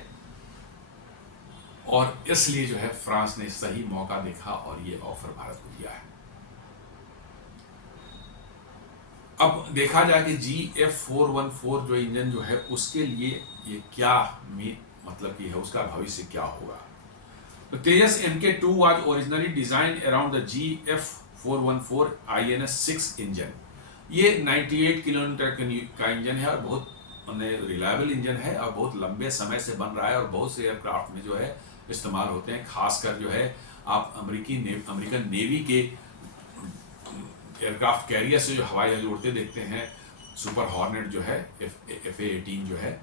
और इसलिए जो है फ्रांस ने सही मौका देखा और ये ऑफर भारत को दिया है। अब देखा जाए कि GF414 जो इंजन जो है उसके लिए ये क्या मतलब कि है, उसका भविष्य क्या होगा। तो तेजस MK2 was originally designed around the GF414 INS-6 engine. ये 98 किलोमीटर का इंजन है और बहुत रिलायबल इंजन है और बहुत लंबे समय से बन रहा है और बहुत से एयरक्राफ्ट में जो है इस्तेमाल होते हैं। खासकर जो है आप अमेरिकन नेवी के एयरक्राफ्ट कैरियर से जो हवाई जहाज उड़ते देखते हैं, सुपर हॉर्नेट जो है FA-18 जो है,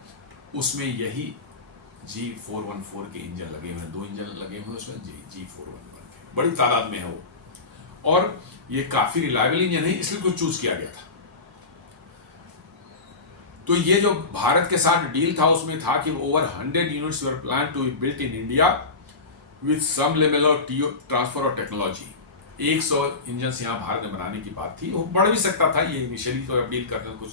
उसमें यही G414 के इंजन लगे हुए हैं। 2 इंजन लगे हुए हैं उसमें G414 के, बड़ी तादाद में है वो। और ये काफ़ी रिलायबल इंजन है, इसलिए कुछ चूज किया गया था। तो ये जो भारत के साथ डील था उसमें था कि over 100 units were plan to be built in India with some level of transfer of technology. 100 engine यहाँ भारत में बनाने की बात थी। वो बढ़ भी सकता था, ये इनिशियली तो डील करते हैं कुछ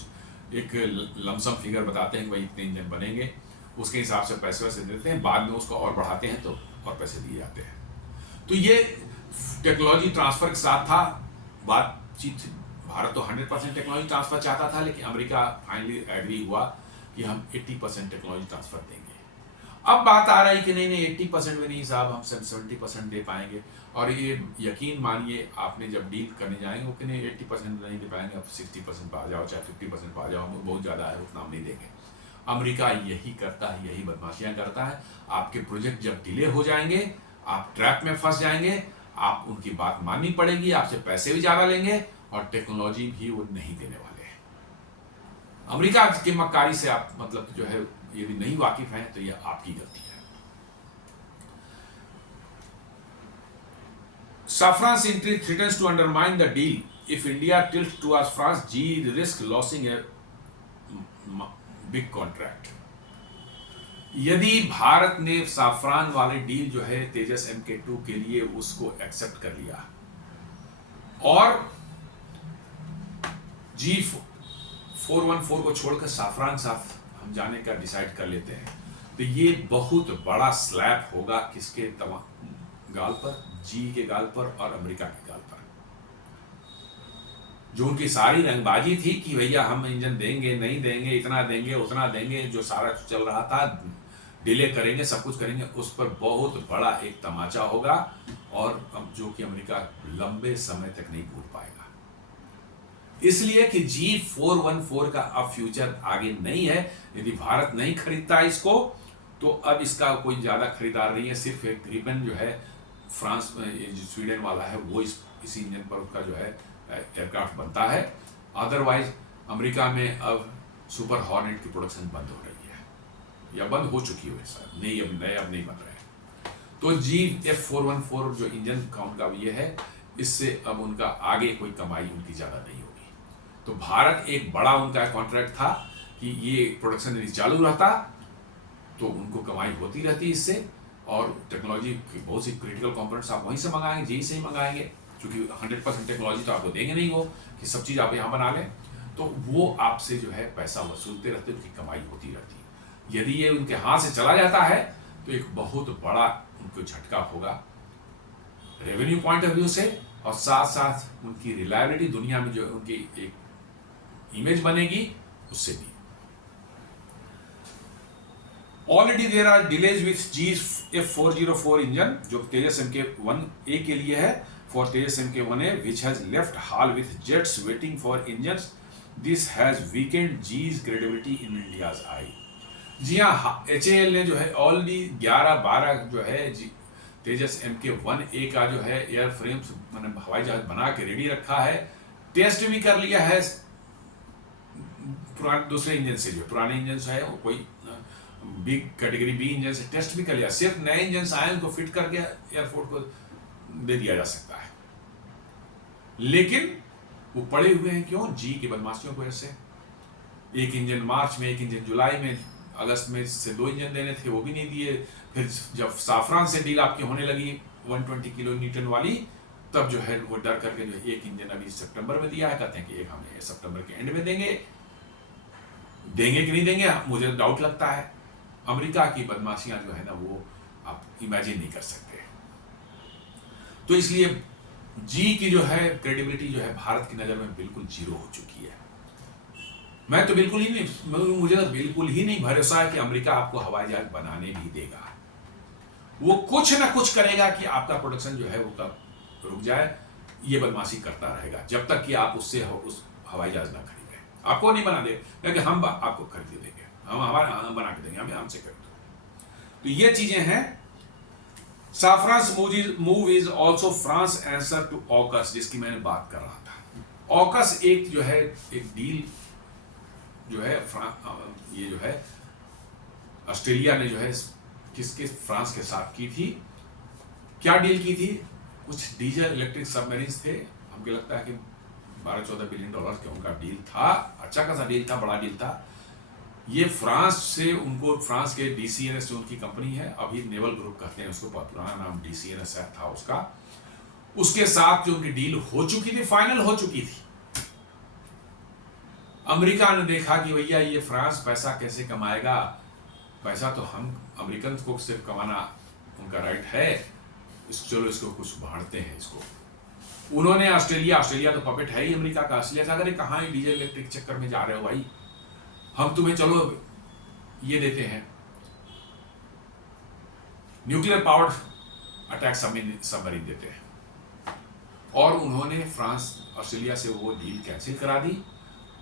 एक लमसम फिगर बताते हैं कि भाई इतने इंजन बनेंगे, उसके हिसाब से पैसे वैसे देते हैं, बाद में उसको और बढ़ाते हैं तो और पैसे दिए जाते हैं। तो ये टेक्नोलॉजी ट्रांसफर के साथ था बातचीत। भारत तो 100% टेक्नोलॉजी ट्रांसफर चाहता था, लेकिन अमेरिका फाइनली एग्री हुआ कि हम 80% टेक्नोलॉजी ट्रांसफर देंगे। अब बात आ रही कि नहीं 80% में नहीं साहब, हम 70% दे पाएंगे। और ये यकीन मानिए, आपने जब डील करने जाएंगे वो कि नहीं 80% नहीं दे पाएंगे, अब 60% पा जाओ चाहे 50% पा जाओ, बहुत ज़्यादा है उतना हम नहीं देंगे। अमेरिका यही करता है, यही बदमाशियाँ करता है। आपके प्रोजेक्ट जब डिले हो जाएंगे, आप ट्रैप में फंस जाएंगे, आप उनकी बात माननी पड़ेगी, आपसे पैसे भी ज़्यादा लेंगे और टेक्नोलॉजी भी वो नहीं देने वाले हैं। अमेरिका की मक्कारी से आप मतलब जो है यदि नहीं वाकिफ हैं तो ये आपकी गलती है। Safran's entry threatens to undermine the deal. If India tilts towards France, GE risks losing a big contract. यदि भारत ने साफरान वाले डील जो है तेजस MK2 के लिए उसको एक्सेप्ट कर लिया और G414 को छोड़कर साफरान साथ हम जाने का डिसाइड कर लेते हैं, तो ये बहुत बड़ा स्लैप होगा किसके गाल पर, जी के गाल पर और अमेरिका के गाल पर। जो उनकी सारी रंगबाजी थी कि भैया हम इंजन देंगे नहीं देंगे, इतना देंगे उतना देंगे, जो सारा चल रहा था डिले करेंगे सब कुछ करेंगे, उस पर बहुत बड़ा एक तमाचा होगा और जो कि अमेरिका लंबे समय तक नहीं भूल पाएगा। इसलिए कि G414 का अब फ्यूचर आगे नहीं है। यदि भारत नहीं खरीदता इसको तो अब इसका कोई ज़्यादा खरीदार नहीं है। सिर्फ एक ग्रिपेन जो है फ्रांस में, स्वीडन वाला है, वो इसी इंजन पर उसका जो है एयरक्राफ्ट बनता है। अदरवाइज अमेरिका में अब सुपर हॉर्नेट की प्रोडक्शन बंद हो रही है या बंद हो चुकी है, सर नहीं अब नहीं बन रहे हैं। तो GF414 जो इंजन का उनका ये है, इससे अब उनका आगे कोई कमाई उनकी ज़्यादा नहीं होगी। तो भारत एक बड़ा उनका कॉन्ट्रैक्ट था कि ये प्रोडक्शन यदि चालू रहता तो उनको कमाई होती रहती इससे, और टेक्नोलॉजी की बहुत सी क्रिटिकल कंपोनेंट्स आप वहीं से मंगाएंगे, जी से ही मंगाएंगे, क्योंकि 100% टेक्नोलॉजी तो आपको देंगे नहीं वो कि सब चीज़ आप यहाँ बना लें। तो वो आपसे जो है पैसा वसूलते रहते, उनकी कमाई होती रहती। यदि ये उनके हाथ से चला जाता है तो एक बहुत बड़ा उनको झटका होगा रेवेन्यू पॉइंट ऑफ व्यू से, और साथ साथ उनकी रिलायबिलिटी दुनिया में जो उनकी एक इमेज बनेगी उससे भी। Already there are delays with GF404 engine जो तेजस MK1A के लिए है, for Tejas MK1A which has left hall with jets waiting for engines. This has weakened G's credibility in India's eye. जी हाँ, HAL ने जो है ऑलरेडी 11-12 जो है तेजस MK1A का जो है एयर फ्रेम्स मैंने हवाई जहाज बना के रेडी रखा है, टेस्ट भी कर लिया है पुराने दूसरे इंजन से, जो पुराने इंजन है वो कोई बिग कैटेगरी B इंजन से टेस्ट भी कर लिया। सिर्फ नए इंजन आए उनको फिट करके एयरपोर्ट को दे दिया जा सकता है, लेकिन वो पड़े हुए हैं क्यों? जी की बदमाशियों की वजह से। एक इंजन मार्च में, एक इंजन जुलाई में, अगस्त में से 2 इंजन देने थे वो भी नहीं दिए। फिर जब साफरान से डील आपकी होने लगी 120 किलो न्यूटन वाली, तब जो है वो डर करके जो है एक इंजन अभी सितंबर में दिया है, कहते हैं कि एक हमें सितंबर के एंड में देंगे कि नहीं देंगे, मुझे डाउट लगता है। अमेरिका की बदमाशियां जो है ना वो आप इमेजिन नहीं कर सकते। तो इसलिए जी की जो है क्रेडिबिलिटी जो है भारत की नज़र में बिल्कुल जीरो हो चुकी है। मैं तो बिल्कुल ही नहीं, मुझे तो बिल्कुल ही नहीं भरोसा है कि अमेरिका आपको हवाई जहाज बनाने भी देगा। वो कुछ ना कुछ करेगा कि आपका प्रोडक्शन जो है वो कब रुक जाए। ये बदमाशी करता रहेगा जब तक कि आप उससे उस हवाई जहाज ना खरीदें। आपको नहीं बना दे, क्योंकि हम आपको खरीद देंगे, हम बना के देंगे, हमें हमसे खरीदो। तो ये चीजें हैं। Safran's move is also France answer to AUKUS, जिसकी मैंने बात कर रहा था। ऑकस एक जो है एक डील जो है ये जो है ऑस्ट्रेलिया ने जो है किसके फ्रांस के साथ की थी। क्या डील की थी? कुछ डीजल इलेक्ट्रिक सबमरीन्स थे, हमको लगता है कि 12-14 बिलियन डॉलर के उनका डील था। अच्छा खासा डील था, बड़ा डील था। ये फ्रांस से उनको, फ्रांस के डीसीएनएस जो उनकी कंपनी है, अभी नेवल ग्रुप कहते हैं उसको, पुराना नाम डीसीएनएस था उसका, उसके साथ जो उनकी डील हो चुकी थी, फाइनल हो चुकी थी। अमेरिका ने देखा कि भैया ये फ्रांस पैसा कैसे कमाएगा, पैसा तो हम अमेरिकन को सिर्फ कमाना उनका राइट है, चलो इसको कुछ बांटते हैं इसको। उन्होंने ऑस्ट्रेलिया तो पपेट है ही अमेरिका का। ऑस्ट्रेलिया से अगर कहाँ ही डीजल इलेक्ट्रिक चक्कर में जा रहे हो भाई, हम तुम्हें चलो ये देते हैं, न्यूक्लियर पावर्ड अटैक सबमरीन देते हैं। और उन्होंने फ्रांस ऑस्ट्रेलिया से वो डील कैंसिल करा दी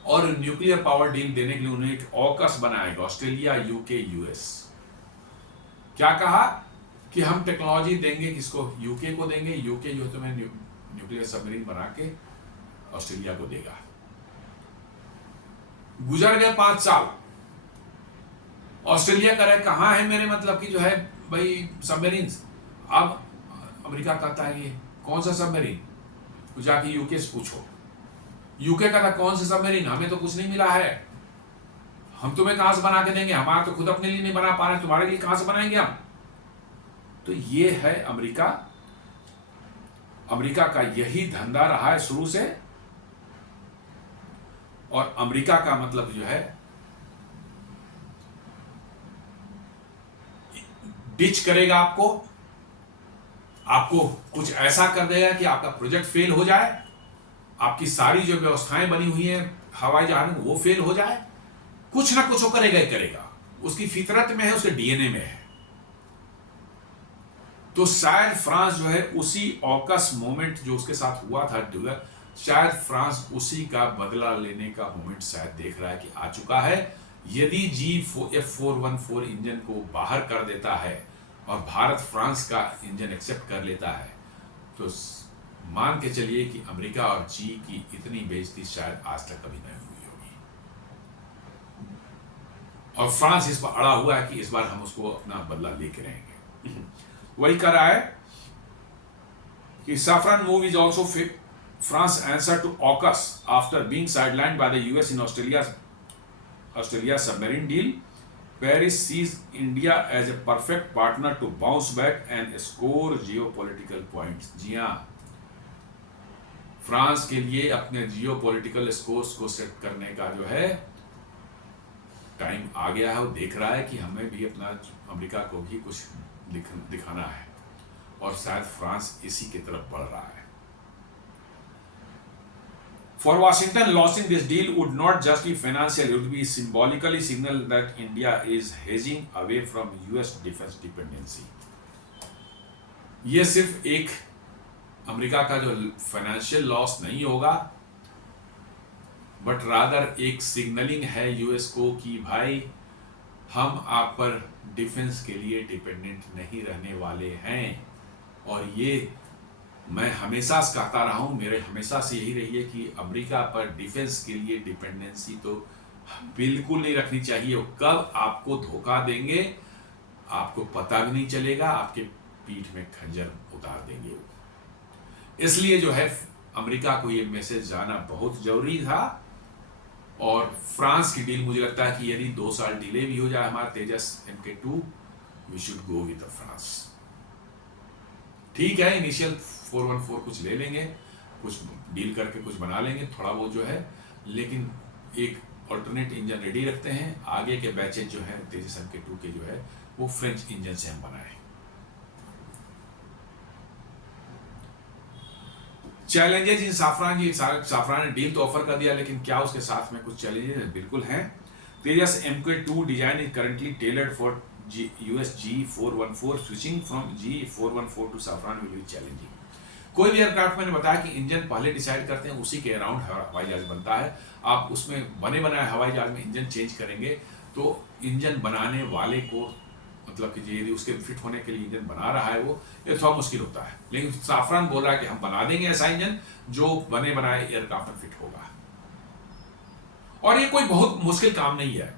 और न्यूक्लियर पावर डील देने के लिए उन्होंने एक ऑकस बनाएगा, ऑस्ट्रेलिया यूके यूएस। क्या कहा कि हम टेक्नोलॉजी देंगे, किसको? यूके को देंगे, यूके जो तुम्हें न्यूक्लियर सबमरीन बना के ऑस्ट्रेलिया को देगा। गुजर गए 5 साल, ऑस्ट्रेलिया कह रहे कहां है मेरे मतलब कि जो है भाई सबमरीन। अब अमेरिका कहता है ये कौन सा सबमरीन, तो जाके यूके से पूछो। यूके कहता कौन सा सबमरीन, हमें तो कुछ नहीं मिला है, हम तुम्हें कहां से बना के देंगे, हमारा तो खुद अपने लिए नहीं बना पा रहे, तुम्हारे लिए कहां से बनाएंगे हम। तो ये है अमेरिका। अमेरिका का यही धंधा रहा है शुरू से। और अमेरिका का मतलब जो है डिच करेगा आपको कुछ ऐसा कर देगा कि आपका प्रोजेक्ट फेल हो जाए, आपकी सारी जो व्यवस्थाएं बनी हुई हैं हवाई जहाज में वो फेल हो जाए। कुछ ना कुछ वो करेगा ही करेगा, उसकी फितरत में है, उसके डीएनए में है। तो शायद फ्रांस जो है उसी ऑकस मोमेंट जो उसके साथ हुआ था, शायद फ्रांस उसी का बदला लेने का मोमेंट शायद देख रहा है कि आ चुका है। यदि F414 इंजन को बाहर कर देता है और भारत फ्रांस का इंजन एक्सेप्ट कर लेता है, तो मान के चलिए कि अमेरिका और जी की इतनी बेइज्जती शायद आज तक कभी नहीं हुई होगी। और फ्रांस इस पर अड़ा हुआ है कि इस बार हम उसको अपना बदला लेके रहेंगे। वही कर रहा है कि saffron move is also France answer to AUKUS after being sidelined by the US in Australia submarine deal. Paris sees India as a perfect partner to bounce back and score geopolitical points. जी हाँ, France के लिए अपने geopolitical scores को set करने का जो है time आ गया है। वो देख रहा है कि हमें भी अपना अमेरिका को भी कुछ दिखाना है, और शायद फ्रांस इसी की तरफ बढ़ रहा है। For Washington, losing this deal would not just be financial; it would be symbolically signal that India is hedging away from US defense dependency. ये सिर्फ एक अमेरिका का जो फाइनेंशियल लॉस नहीं होगा, बट रादर एक सिग्नलिंग है यूएस को कि भाई हम आप पर डिफेंस के लिए डिपेंडेंट नहीं रहने वाले हैं। और ये मैं हमेशा से कहता रहा हूँ, मेरे हमेशा से यही रही है कि अमेरिका पर डिफेंस के लिए डिपेंडेंसी तो बिल्कुल नहीं रखनी चाहिए। कब आपको धोखा देंगे आपको पता भी नहीं चलेगा, आपके पीठ में खंजर उतार देंगे। इसलिए जो है अमेरिका को ये मैसेज जाना बहुत जरूरी था। और फ्रांस की डील, मुझे लगता है कि यदि 2 साल डिले भी हो जाए हमारा Tejas MK2, we should go with France. ठीक है, इनिशियल 414 कुछ ले लेंगे, कुछ डील करके कुछ बना लेंगे थोड़ा बहुत जो है, लेकिन एक ऑल्टरनेट इंजन रेडी रखते हैं। आगे के बैचेज जो है तेजस MK2 के जो है वो फ्रेंच इंजन से हम बनाए। Challenges in Safran ji, Safran ने डील तो ऑफर कर दिया, लेकिन क्या उसके साथ में कुछ चैलेंजेस? बिल्कुल हैं। Tejas MK2 design is currently tailored for US G414, switching from G414 to Safran will be challenging. कोई भी एयरक्राफ्ट मैंने बताया कि इंजन पहले डिसाइड करते हैं, उसी के अराउंड हवाई जहाज बनता है। आप उसमें बने बनाए हवाई जहाज में इंजन चेंज करेंगे तो इंजन बनाने वाले को मतलब कि यदि उसके फिट होने के लिए इंजन बना रहा है वो, ये थोड़ा मुश्किल होता है। लेकिन साफरान बोल रहा है कि हम बना देंगे ऐसा इंजन जो बने बनाए एयरक्राफ्ट में फिट होगा, और ये कोई बहुत मुश्किल काम नहीं है।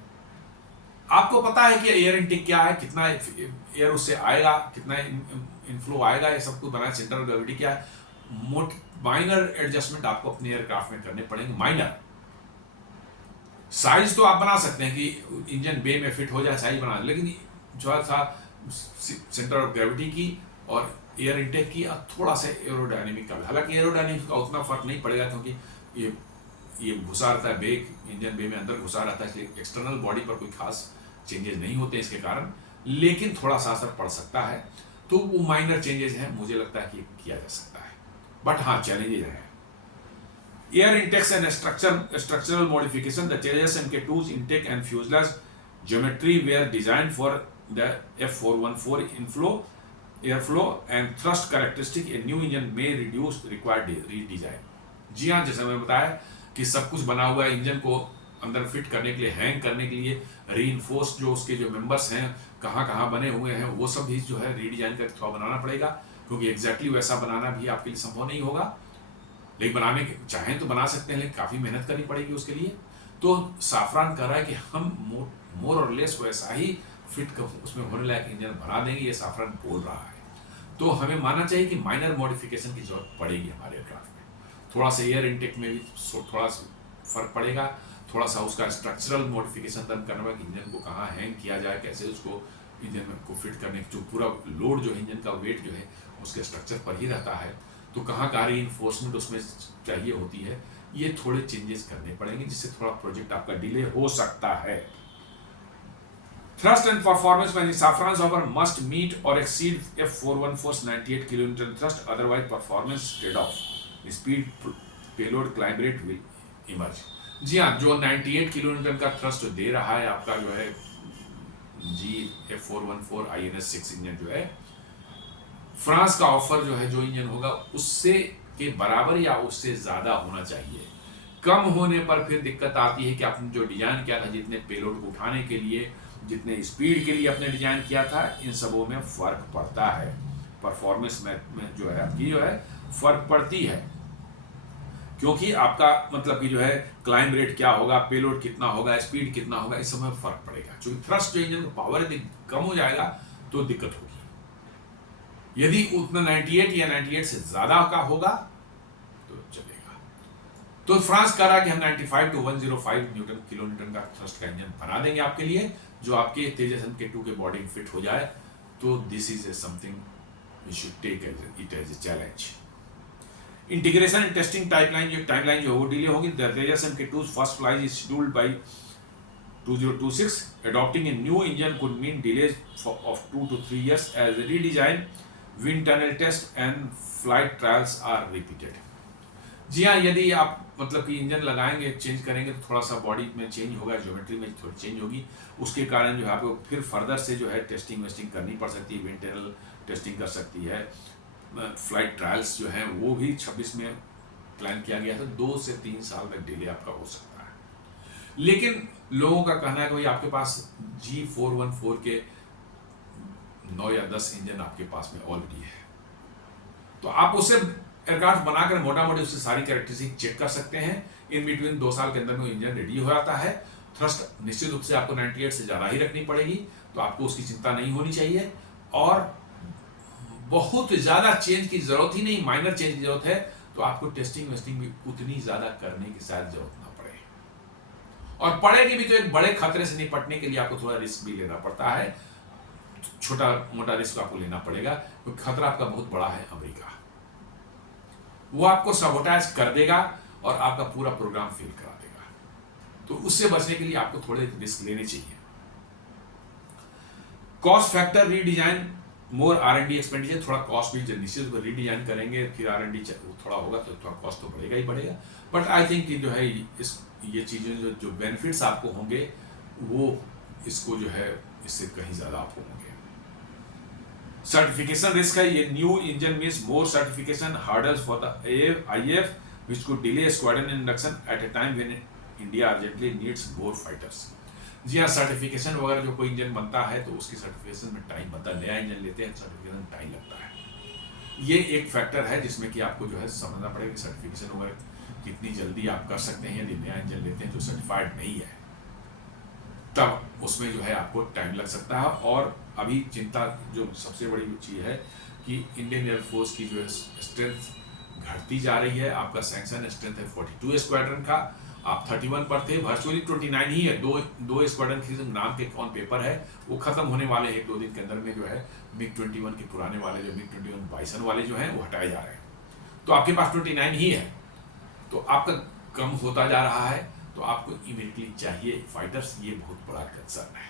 आपको पता है कि एयर इनटेक क्या है, कितना एयर उससे आएगा, कितना इनफ्लो आएगा, ये सब कुछ बनाए। सेंटर ऑफ ग्रेविटी क्या है, माइनर एडजस्टमेंट आपको अपने एयरक्राफ्ट में करने पड़ेंगे। माइनर साइज तो आप बना सकते हैं कि इंजन बे में फिट हो जाए, साइज बना, लेकिन जो था सेंटर ऑफ ग्रेविटी की और एयर इनटेक की थोड़ा सा एरोडायनेमिक का, हालांकि एरोडायनेमिक का उतना फर्क नहीं पड़ेगा क्योंकि ये घुसा रहता है बे, इंजन बे में अंदर घुसा रहता है, इसलिए एक्सटर्नल बॉडी पर कोई खास चेंजेस नहीं होते इसके कारण, लेकिन थोड़ा सा असर पड़ सकता है। तो वो माइनर चेंजेस हैं, मुझे लगता है कि किया जा सकता है, बट हाँ चैलेंजेस है। Air Intex and structural modification, the Tejas MK2's intake and fuselage geometry were designed for the F414 airflow and thrust characteristic. A new engine may reduce required redesign. जी हाँ, जैसे मैंने बताया कि सब कुछ बना हुआ है, इंजन को अंदर फिट करने के लिए, हैंग करने के लिए, रीइंफोर्स जो उसके जो मेंबर्स हैं कहाँ कहाँ बने हुए हैं, वो सब भी जो है रीडिजाइन करके थोड़ा बनाना पड़ेगा, क्योंकि एग्जैक्टली वैसा बनाना भी आपके लिए संभव नहीं होगा। लेकिन बनाने के चाहें तो बना सकते हैं, लेकिन काफ़ी मेहनत करनी पड़ेगी उसके लिए। तो साफरान कह रहा है कि हम मोर और लेस वैसा ही फिट उसमें होने लायक इंजन बना देंगे, ये साफरान बोल रहा है। तो हमें मानना चाहिए कि माइनर मॉडिफिकेशन की जरूरत पड़ेगी हमारे एयरक्राफ्ट में, थोड़ा सा एयर इनटेक में भी थोड़ा सा फर्क पड़ेगा, थोड़ा सा उसका स्ट्रक्चरल मॉडिफिकेशन दर्ज करना होगा कि इंजन को कहाँ हैंग किया जाए, कैसे उसको इंजन को फिट करने, जो पूरा लोड जो है इंजन का वेट जो है उसके स्ट्रक्चर पर ही रहता है, तो कहाँ का रीइंफोर्समेंट उसमें चाहिए होती है, ये थोड़े चेंजेस करने पड़ेंगे, जिससे थोड़ा प्रोजेक्ट आपका डिले हो सकता है। Thrust and performance when Safran's offer must meet or exceed F414's 98 kN thrust, otherwise performance trade-off, speed, payload, climb rate will emerge. जी हाँ, जो 98 kN का थ्रस्ट दे रहा है आपका जो है F414 INS-6 इंजन जो है, फ्रांस का ऑफर जो है जो इंजन होगा उससे के बराबर या उससे ज्यादा होना चाहिए। कम होने पर फिर दिक्कत आती है कि आपने जो डिजाइन किया था, जितने पेलोड को उठाने के लिए, जितने स्पीड के लिए आपने डिजाइन किया था, इन सबों में फर्क पड़ता है, परफॉर्मेंस में जो है आपकी जो है फर्क पड़ती है, क्योंकि आपका मतलब कि जो है क्लाइंब रेट क्या होगा, पेलोड कितना होगा, स्पीड कितना होगा, इस सब में फर्क पड़ेगा। क्योंकि थ्रस्ट जो इंजन का पावर यदि कम हो जाएगा तो दिक्कत होगी, यदि उतना 98 या 98 से ज्यादा का होगा तो चलेगा। तो फ्रांस कह रहा है कि हम 95 to 105 किलोन्यूटन का थ्रस्ट का इंजन बना देंगे आपके लिए, जो आपके तेजस MK2 के बॉडी में फिट हो जाए। तो this is something we should take it as a challenge. Integration and testing timeline जो वो डिले होगी। Tejas MK2's first flight is scheduled by 2026. Adopting a new engine could mean delays of 2 to 3 years as redesign, wind tunnel test and flight trials are repeated. जी हाँ, यदि आप मतलब कि engine लगाएंगे, change करेंगे, तो थोड़ा सा बॉडी में चेंज होगा, ज्योमेट्री में थोड़ी चेंज होगी, उसके कारण जो है आपको फिर फर्दर से जो है टेस्टिंग वेस्टिंग करनी पड़ सकती है, विंड टनल टेस्टिंग कर सकती है, फ्लाइट ट्रायल्स जो हैं वो भी 26 में प्लान किया गया था। 2 से 3 साल तक डिले आपका हो सकता है। लेकिन लोगों का कहना है कि भाई आपके पास G414 के 9 या 10 इंजन आपके पास में ऑलरेडी है, तो आप उससे एयरक्राफ्ट बनाकर मोटा मोटी उससे सारी कैरेक्टरिस्टिक चेक कर सकते हैं। इन बिटवीन 2 साल के अंदर में इंजन रेडी हो जाता है। थ्रस्ट निश्चित रूप से आपको 98 से ज़्यादा ही रखनी पड़ेगी, तो आपको उसकी चिंता नहीं होनी चाहिए, और बहुत ज़्यादा चेंज की ज़रूरत ही नहीं, माइनर चेंज की ज़रूरत है, तो आपको टेस्टिंग वेस्टिंग भी उतनी ज़्यादा करने की शायद ज़रूरत ना पड़े, और पड़ेगी भी तो एक बड़े खतरे से निपटने के लिए आपको थोड़ा रिस्क भी लेना पड़ता है, छोटा मोटा रिस्क आपको लेना पड़ेगा, क्योंकि खतरा आपका बहुत बड़ा है। अमेरिका वो आपको सबोटाइज कर देगा और आपका पूरा प्रोग्राम फेल करा देगा, तो उससे बचने के लिए आपको थोड़े रिस्क लेने चाहिए। कॉस्ट फैक्टर रीडिजाइन मोर R&D एक्सपेंडिचर, थोड़ा कॉस्ट भी निश्चित रीडिजाइन करेंगे, फिर R&D थोड़ा होगा तो थोड़ा कॉस्ट तो बढ़ेगा ही बढ़ेगा। बट आई थिंक कि जो है ये चीज़ें जो बेनिफिट्स आपको होंगे वो इसको जो है इससे कहीं ज़्यादा आपको होंगे। सर्टिफिकेशन रिस्क है, ये new engine means more certification hurdles for the IAF which could delay squadron induction at a time when India urgently needs more fighters। जी हाँ, सर्टिफिकेशन वगैरह जो कोई इंजन बनता है तो उसकी सर्टिफिकेशन में टाइम बनता है, नया इंजन लेते हैं सर्टिफिकेशन में टाइम लगता है। ये एक फैक्टर है जिसमें कि आपको जो है समझना पड़ेगा कि सर्टिफिकेशन वगैरह कितनी जल्दी आप कर सकते हैं। यदि नया इंजन लेते हैं जो सर्टिफाइड नहीं है तब उसमें जो है आपको टाइम लग सकता है। और अभी चिंता जो सबसे बड़ी चीज़ है कि इंडियन एयरफोर्स की जो है स्ट्रेंथ घटती जा रही है। आपका सैंक्शन स्ट्रेंथ है 42 स्क्वाड्रन का, आप 31 पर थे, वर्चुअली 29 ही है। दो स्क्वाड्रन के नाम के ऑन पेपर है वो खत्म होने वाले हैं 1-2 दिन के अंदर में। जो है MiG-21 के पुराने वाले जो MiG-21 बाइसन वाले जो हैं वो हटाए जा रहे हैं, तो आपके पास 29 ही है, तो आपका कम होता जा रहा है, तो आपको इमीडिएटली चाहिए फाइटर्स। ये बहुत बड़ा कंसर्न है।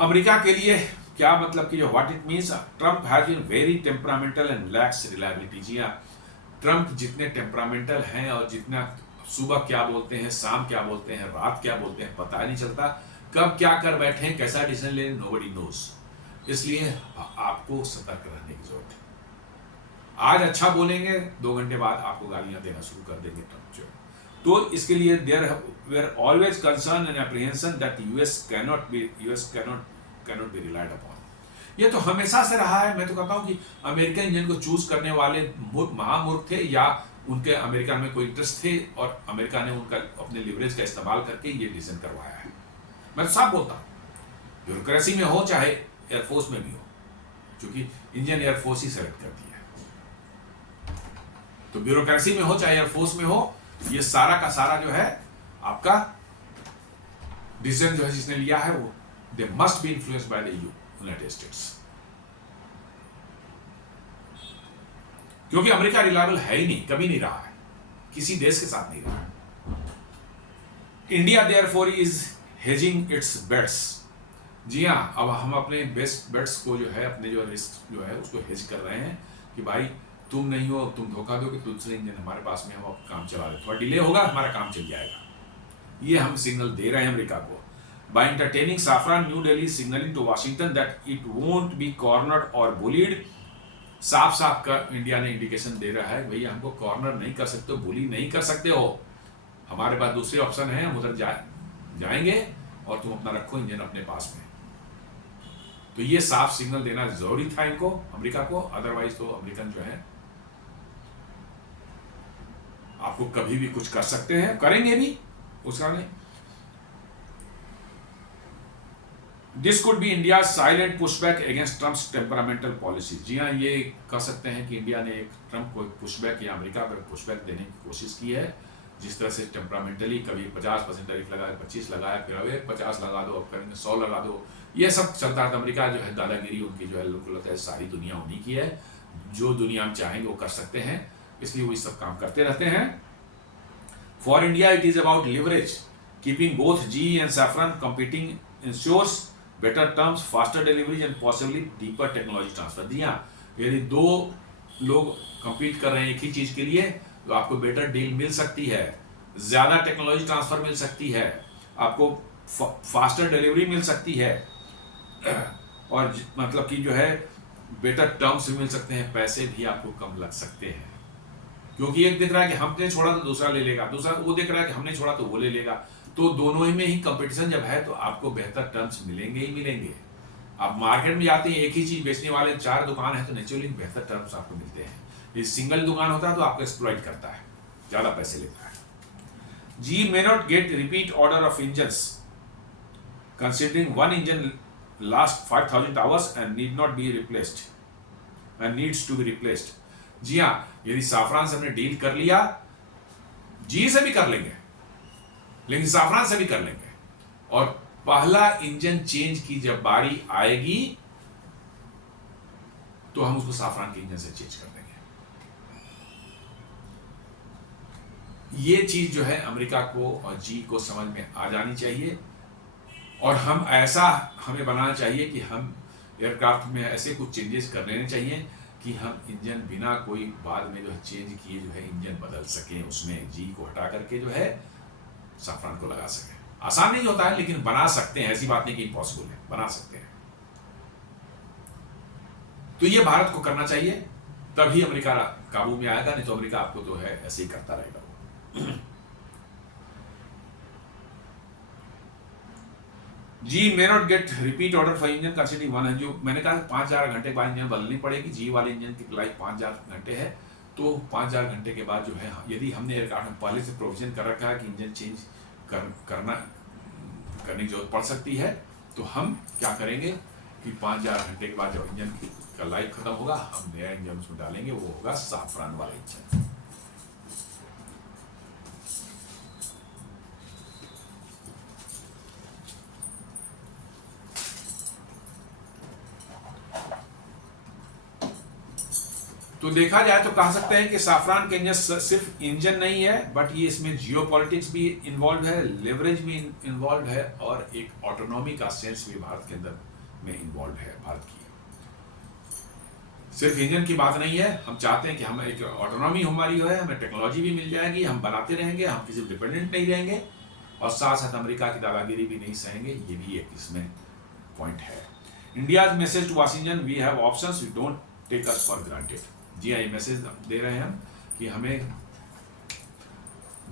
अमेरिका के लिए क्या मतलब कि what it means, Trump has been very temperamental and lacks reliability. जी हाँ, ट्रम्प जितने टेम्परामेंटल हैं और जितना सुबह क्या बोलते हैं, शाम क्या बोलते हैं, रात क्या बोलते हैं, पता नहीं चलता, कब क्या कर बैठे हैं, कैसा डिसीजन ले, नोबडी नोज। इसलिए आपको सतर्क रहने की जरूरत है। आज अच्छा बोलेंगे, 2 घंटे बाद आपको गालियां देना शुरू कर देंगे ट्रम्प जो। तो इसके लिए there were always concern and apprehension that US cannot be relied upon. ये तो हमेशा से रहा है। मैं तो कहता हूं कि अमेरिकन इंजन को चूज करने वाले महामूर्ख थे या उनके अमेरिका में कोई इंटरेस्ट थे और अमेरिका ने उनका अपने लिवरेज का इस्तेमाल करके ये डिसीजन करवाया है। मैं तो साफ बोलता हूं, ब्यूरोक्रेसी में हो चाहे एयरफोर्स में भी हो, क्योंकि इंडियन एयरफोर्स ही सेलेक्ट करती है। तो ब्यूरोक्रेसी में हो चाहे एयरफोर्स में हो, ये सारा का सारा जो है आपका डिसीजन जो है जिसने लिया है वो they must be influenced by the United states, क्योंकि अमेरिका रिलायबल है ही नहीं, कभी नहीं रहा है, किसी देश के साथ नहीं रहा है। India therefore is hedging its bets. जी हाँ, अब हम अपने बेस्ट बेट्स को जो है, अपने जो रिस्क जो है उसको हेज कर रहे हैं कि भाई तुम नहीं हो, तुम धोखा दो कि दूसरे इंजन हमारे पास में, हम काम चला रहे, थोड़ा डिले होगा हमारा काम चल जाएगा। ये हम सिग्नल दे रहे हैं अमेरिका को। By entertaining Safran, New Delhi is signaling to Washington that it won't be cornered or bullied। साफ का इंडिया ने इंडिकेशन दे रहा है भैया हमको कॉर्नर नहीं कर सकते हो, बुली नहीं कर सकते हो, हमारे पास दूसरे ऑप्शन है, हम उधर जाएंगे और तुम अपना रखो इंजन अपने पास में। तो ये साफ सिग्नल देना जरूरी था इनको, अमेरिका को। अदरवाइज तो अमेरिकन जो है आपको कभी भी कुछ कर सकते हैं, करेंगे भी, उसका नहीं। This could be India's silent pushback against Trump's temperamental policy। जी हाँ, ये कह सकते हैं कि इंडिया ने एक ट्रम्प को एक पुशबैक या अमेरिका को एक पुशबैक देने की कोशिश की है, जिस तरह से टेम्परामेंटली कभी 50% टैरिफ लगाया, 25 लगाया, फिर अब 50 लगा दो, अब करेंगे 100 लगा दो, ये सब चलता है। अमेरिका जो है दादागिरी उनकी जो है, लोगों को लगता है सारी दुनिया उन्हीं की है, जो दुनिया हम चाहेंगे वो कर सकते हैं, इसलिए वो सब काम करते रहते हैं। For India it is about leverage, keeping both GE and Safran competing ensures better terms, faster deliveries and possibly deeper technology transfer। जी हाँ, यदि 2 लोग compete कर रहे हैं एक ही चीज के लिए तो आपको बेटर डील मिल सकती है, ज्यादा टेक्नोलॉजी ट्रांसफर मिल सकती है, आपको फास्टर डिलीवरी मिल सकती है, और मतलब कि जो है बेटर टर्म्स भी मिल सकते हैं, पैसे भी आपको कम लग सकते हैं, क्योंकि एक देख रहा है कि हमने छोड़ा तो दूसरा ले लेगा, दूसरा वो देख रहा है कि हमने छोड़ा तो वो ले लेगा, तो दोनों ही में ही कंपटीशन जब है तो आपको बेहतर टर्म्स मिलेंगे ही मिलेंगे। आप मार्केट में जाते हैं, एक ही चीज बेचने वाले 4 दुकान है तो नेचुरली बेहतर टर्म्स आपको मिलते हैं। ये सिंगल दुकान होता है तो आपको एक्सप्लॉइट करता है, ज्यादा पैसे लेता है। GE may not get repeat order of engines considering one engine last 5000 hours and need not be replaced and needs to be replaced. जी हाँ, यदि साफरान से हमने डील कर लिया, जी से भी कर लेंगे लेकिन साफरान से भी कर लेंगे, और पहला इंजन चेंज की जब बारी आएगी तो हम उसको साफरान के इंजन से चेंज कर देंगे। ये चीज जो है अमेरिका को और जी को समझ में आ जानी चाहिए। और हम ऐसा हमें बनाना चाहिए कि हम एयरक्राफ्ट में ऐसे कुछ चेंजेस कर लेने चाहिए कि हम इंजन बिना कोई बाद में जो है चेंज किए जो है इंजन बदल सकें, उसमें जी को हटा करके जो है साफरान को लगा सकें। आसान नहीं होता है लेकिन बना सकते हैं, ऐसी बात नहीं कि इम्पॉसिबल है, बना सकते हैं। तो ये भारत को करना चाहिए, तभी अमेरिका काबू में आएगा, नहीं तो अमेरिका आपको तो है ऐसे ही करता रहेगा। GE may not get repeat order for engine considering 100। जो मैंने कहा 5000 घंटे के बाद इंजन बदलनी पड़ेगी। जी वाले इंजन की लाइफ 5000 घंटे है, तो 5000 घंटे के बाद जो है यदि हमने एयरक्राफ्ट में पहले से प्रोविजन कर रखा है कि इंजन चेंज करने की जरूरत पड़ सकती है, तो हम क्या करेंगे कि 5000 घंटे के बाद जब इंजन का लाइफ खत्म होगा, हम नया इंजन उसमें डालेंगे, वो होगा साफरान वाला इंजन। तो देखा जाए तो कह सकते हैं कि साफरान के इंजन सिर्फ इंजन नहीं है, बट ये इसमें जियोपॉलिटिक्स भी इन्वॉल्व है, लेवरेज भी इन्वॉल्व है, और एक ऑटोनॉमी का सेंस भी भारत के अंदर में इन्वॉल्व है। भारत की सिर्फ इंजन की बात नहीं है, हम चाहते हैं कि हम एक ऑटोनॉमी हमारी है, हमें टेक्नोलॉजी भी मिल जाएगी, हम बनाते रहेंगे, हम किसी डिपेंडेंट नहीं रहेंगे, और साथ साथ अमेरिका की दादागिरी भी नहीं सहेंगे। ये भी एक इसमें पॉइंट है। India message to Washington, we have options, we don't take us for granted. जी हाँ, ये मैसेज दे रहे हैं हम कि हमें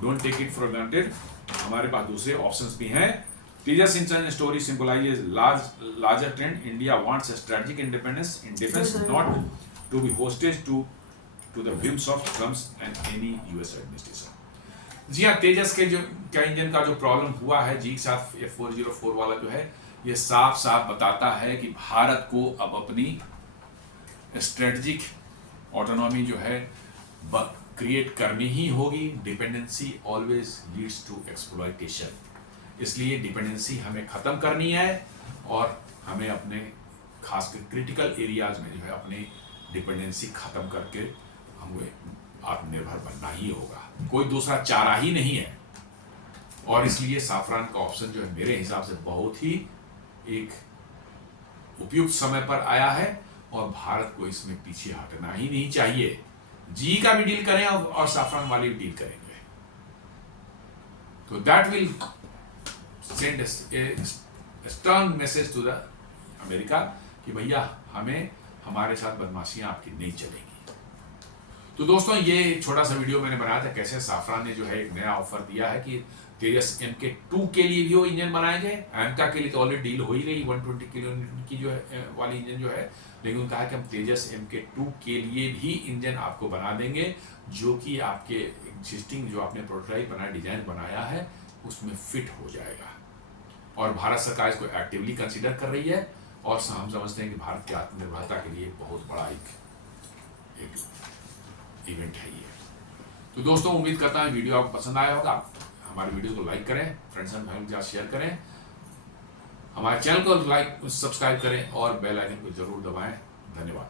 don't take it for granted, हमारे पास दूसरे ऑप्शंस भी हैं। Tejas engine story symbolises larger trend. India wants a strategic independence in defense, not to be hostage to the whims of Trump's and any US administration. जी हाँ, तेजस के जो क्या engine का जो प्रॉब्लम हुआ है जी के साथ, F404 वाला जो है, ये साफ साफ बताता है कि भारत को अब अपनी स्ट्रेटजिक ऑटोनॉमी जो है क्रिएट करनी ही होगी। Dependency always leads to exploitation, इसलिए डिपेंडेंसी हमें ख़त्म करनी है, और हमें अपने खासकर क्रिटिकल एरियाज में जो है अपनी डिपेंडेंसी ख़त्म करके हमें आत्मनिर्भर बनना ही होगा, कोई दूसरा चारा ही नहीं है। और इसलिए साफरान का ऑप्शन जो है मेरे हिसाब से बहुत ही एक उपयुक्त समय पर आया है, और भारत को इसमें पीछे हटना ही नहीं चाहिए। जी का भी डील करें और साफरान वाली भी डील करेंगे, तो that will send a strong message to the America कि भैया हमें हमारे साथ बदमाशियां आपकी नहीं चलेगी। तो दोस्तों, ये छोटा सा वीडियो मैंने बनाया था कैसे साफरान ने जो है एक नया ऑफर दिया है कि तेजस MK2 के लिए भी वो इंजन बनाएंगे। एमका के लिए तो ऑलरेडी डील हो ही गई, 120 किलो की जो है वाली इंजन जो है, लेकिन उन्होंने कहा कि हम तेजस MK2 के लिए भी इंजन आपको बना देंगे, जो कि आपके एग्जिस्टिंग जो आपने प्रोटोटाइप बनाया, डिजाइन बनाया है, उसमें फिट हो जाएगा। और भारत सरकार इसको एक्टिवली कंसीडर कर रही है, और हम समझते हैं कि भारत की आत्मनिर्भरता के लिए बहुत बड़ा एक इवेंट है ये। तो दोस्तों, उम्मीद करता हूँ वीडियो आपको पसंद आया होगा। आप हमारे वीडियो को लाइक करें, फ्रेंड्स एंड फैमिली के साथ शेयर करें, हमारे चैनल को लाइक सब्सक्राइब करें, और बेल आइकन को जरूर दबाएं। धन्यवाद।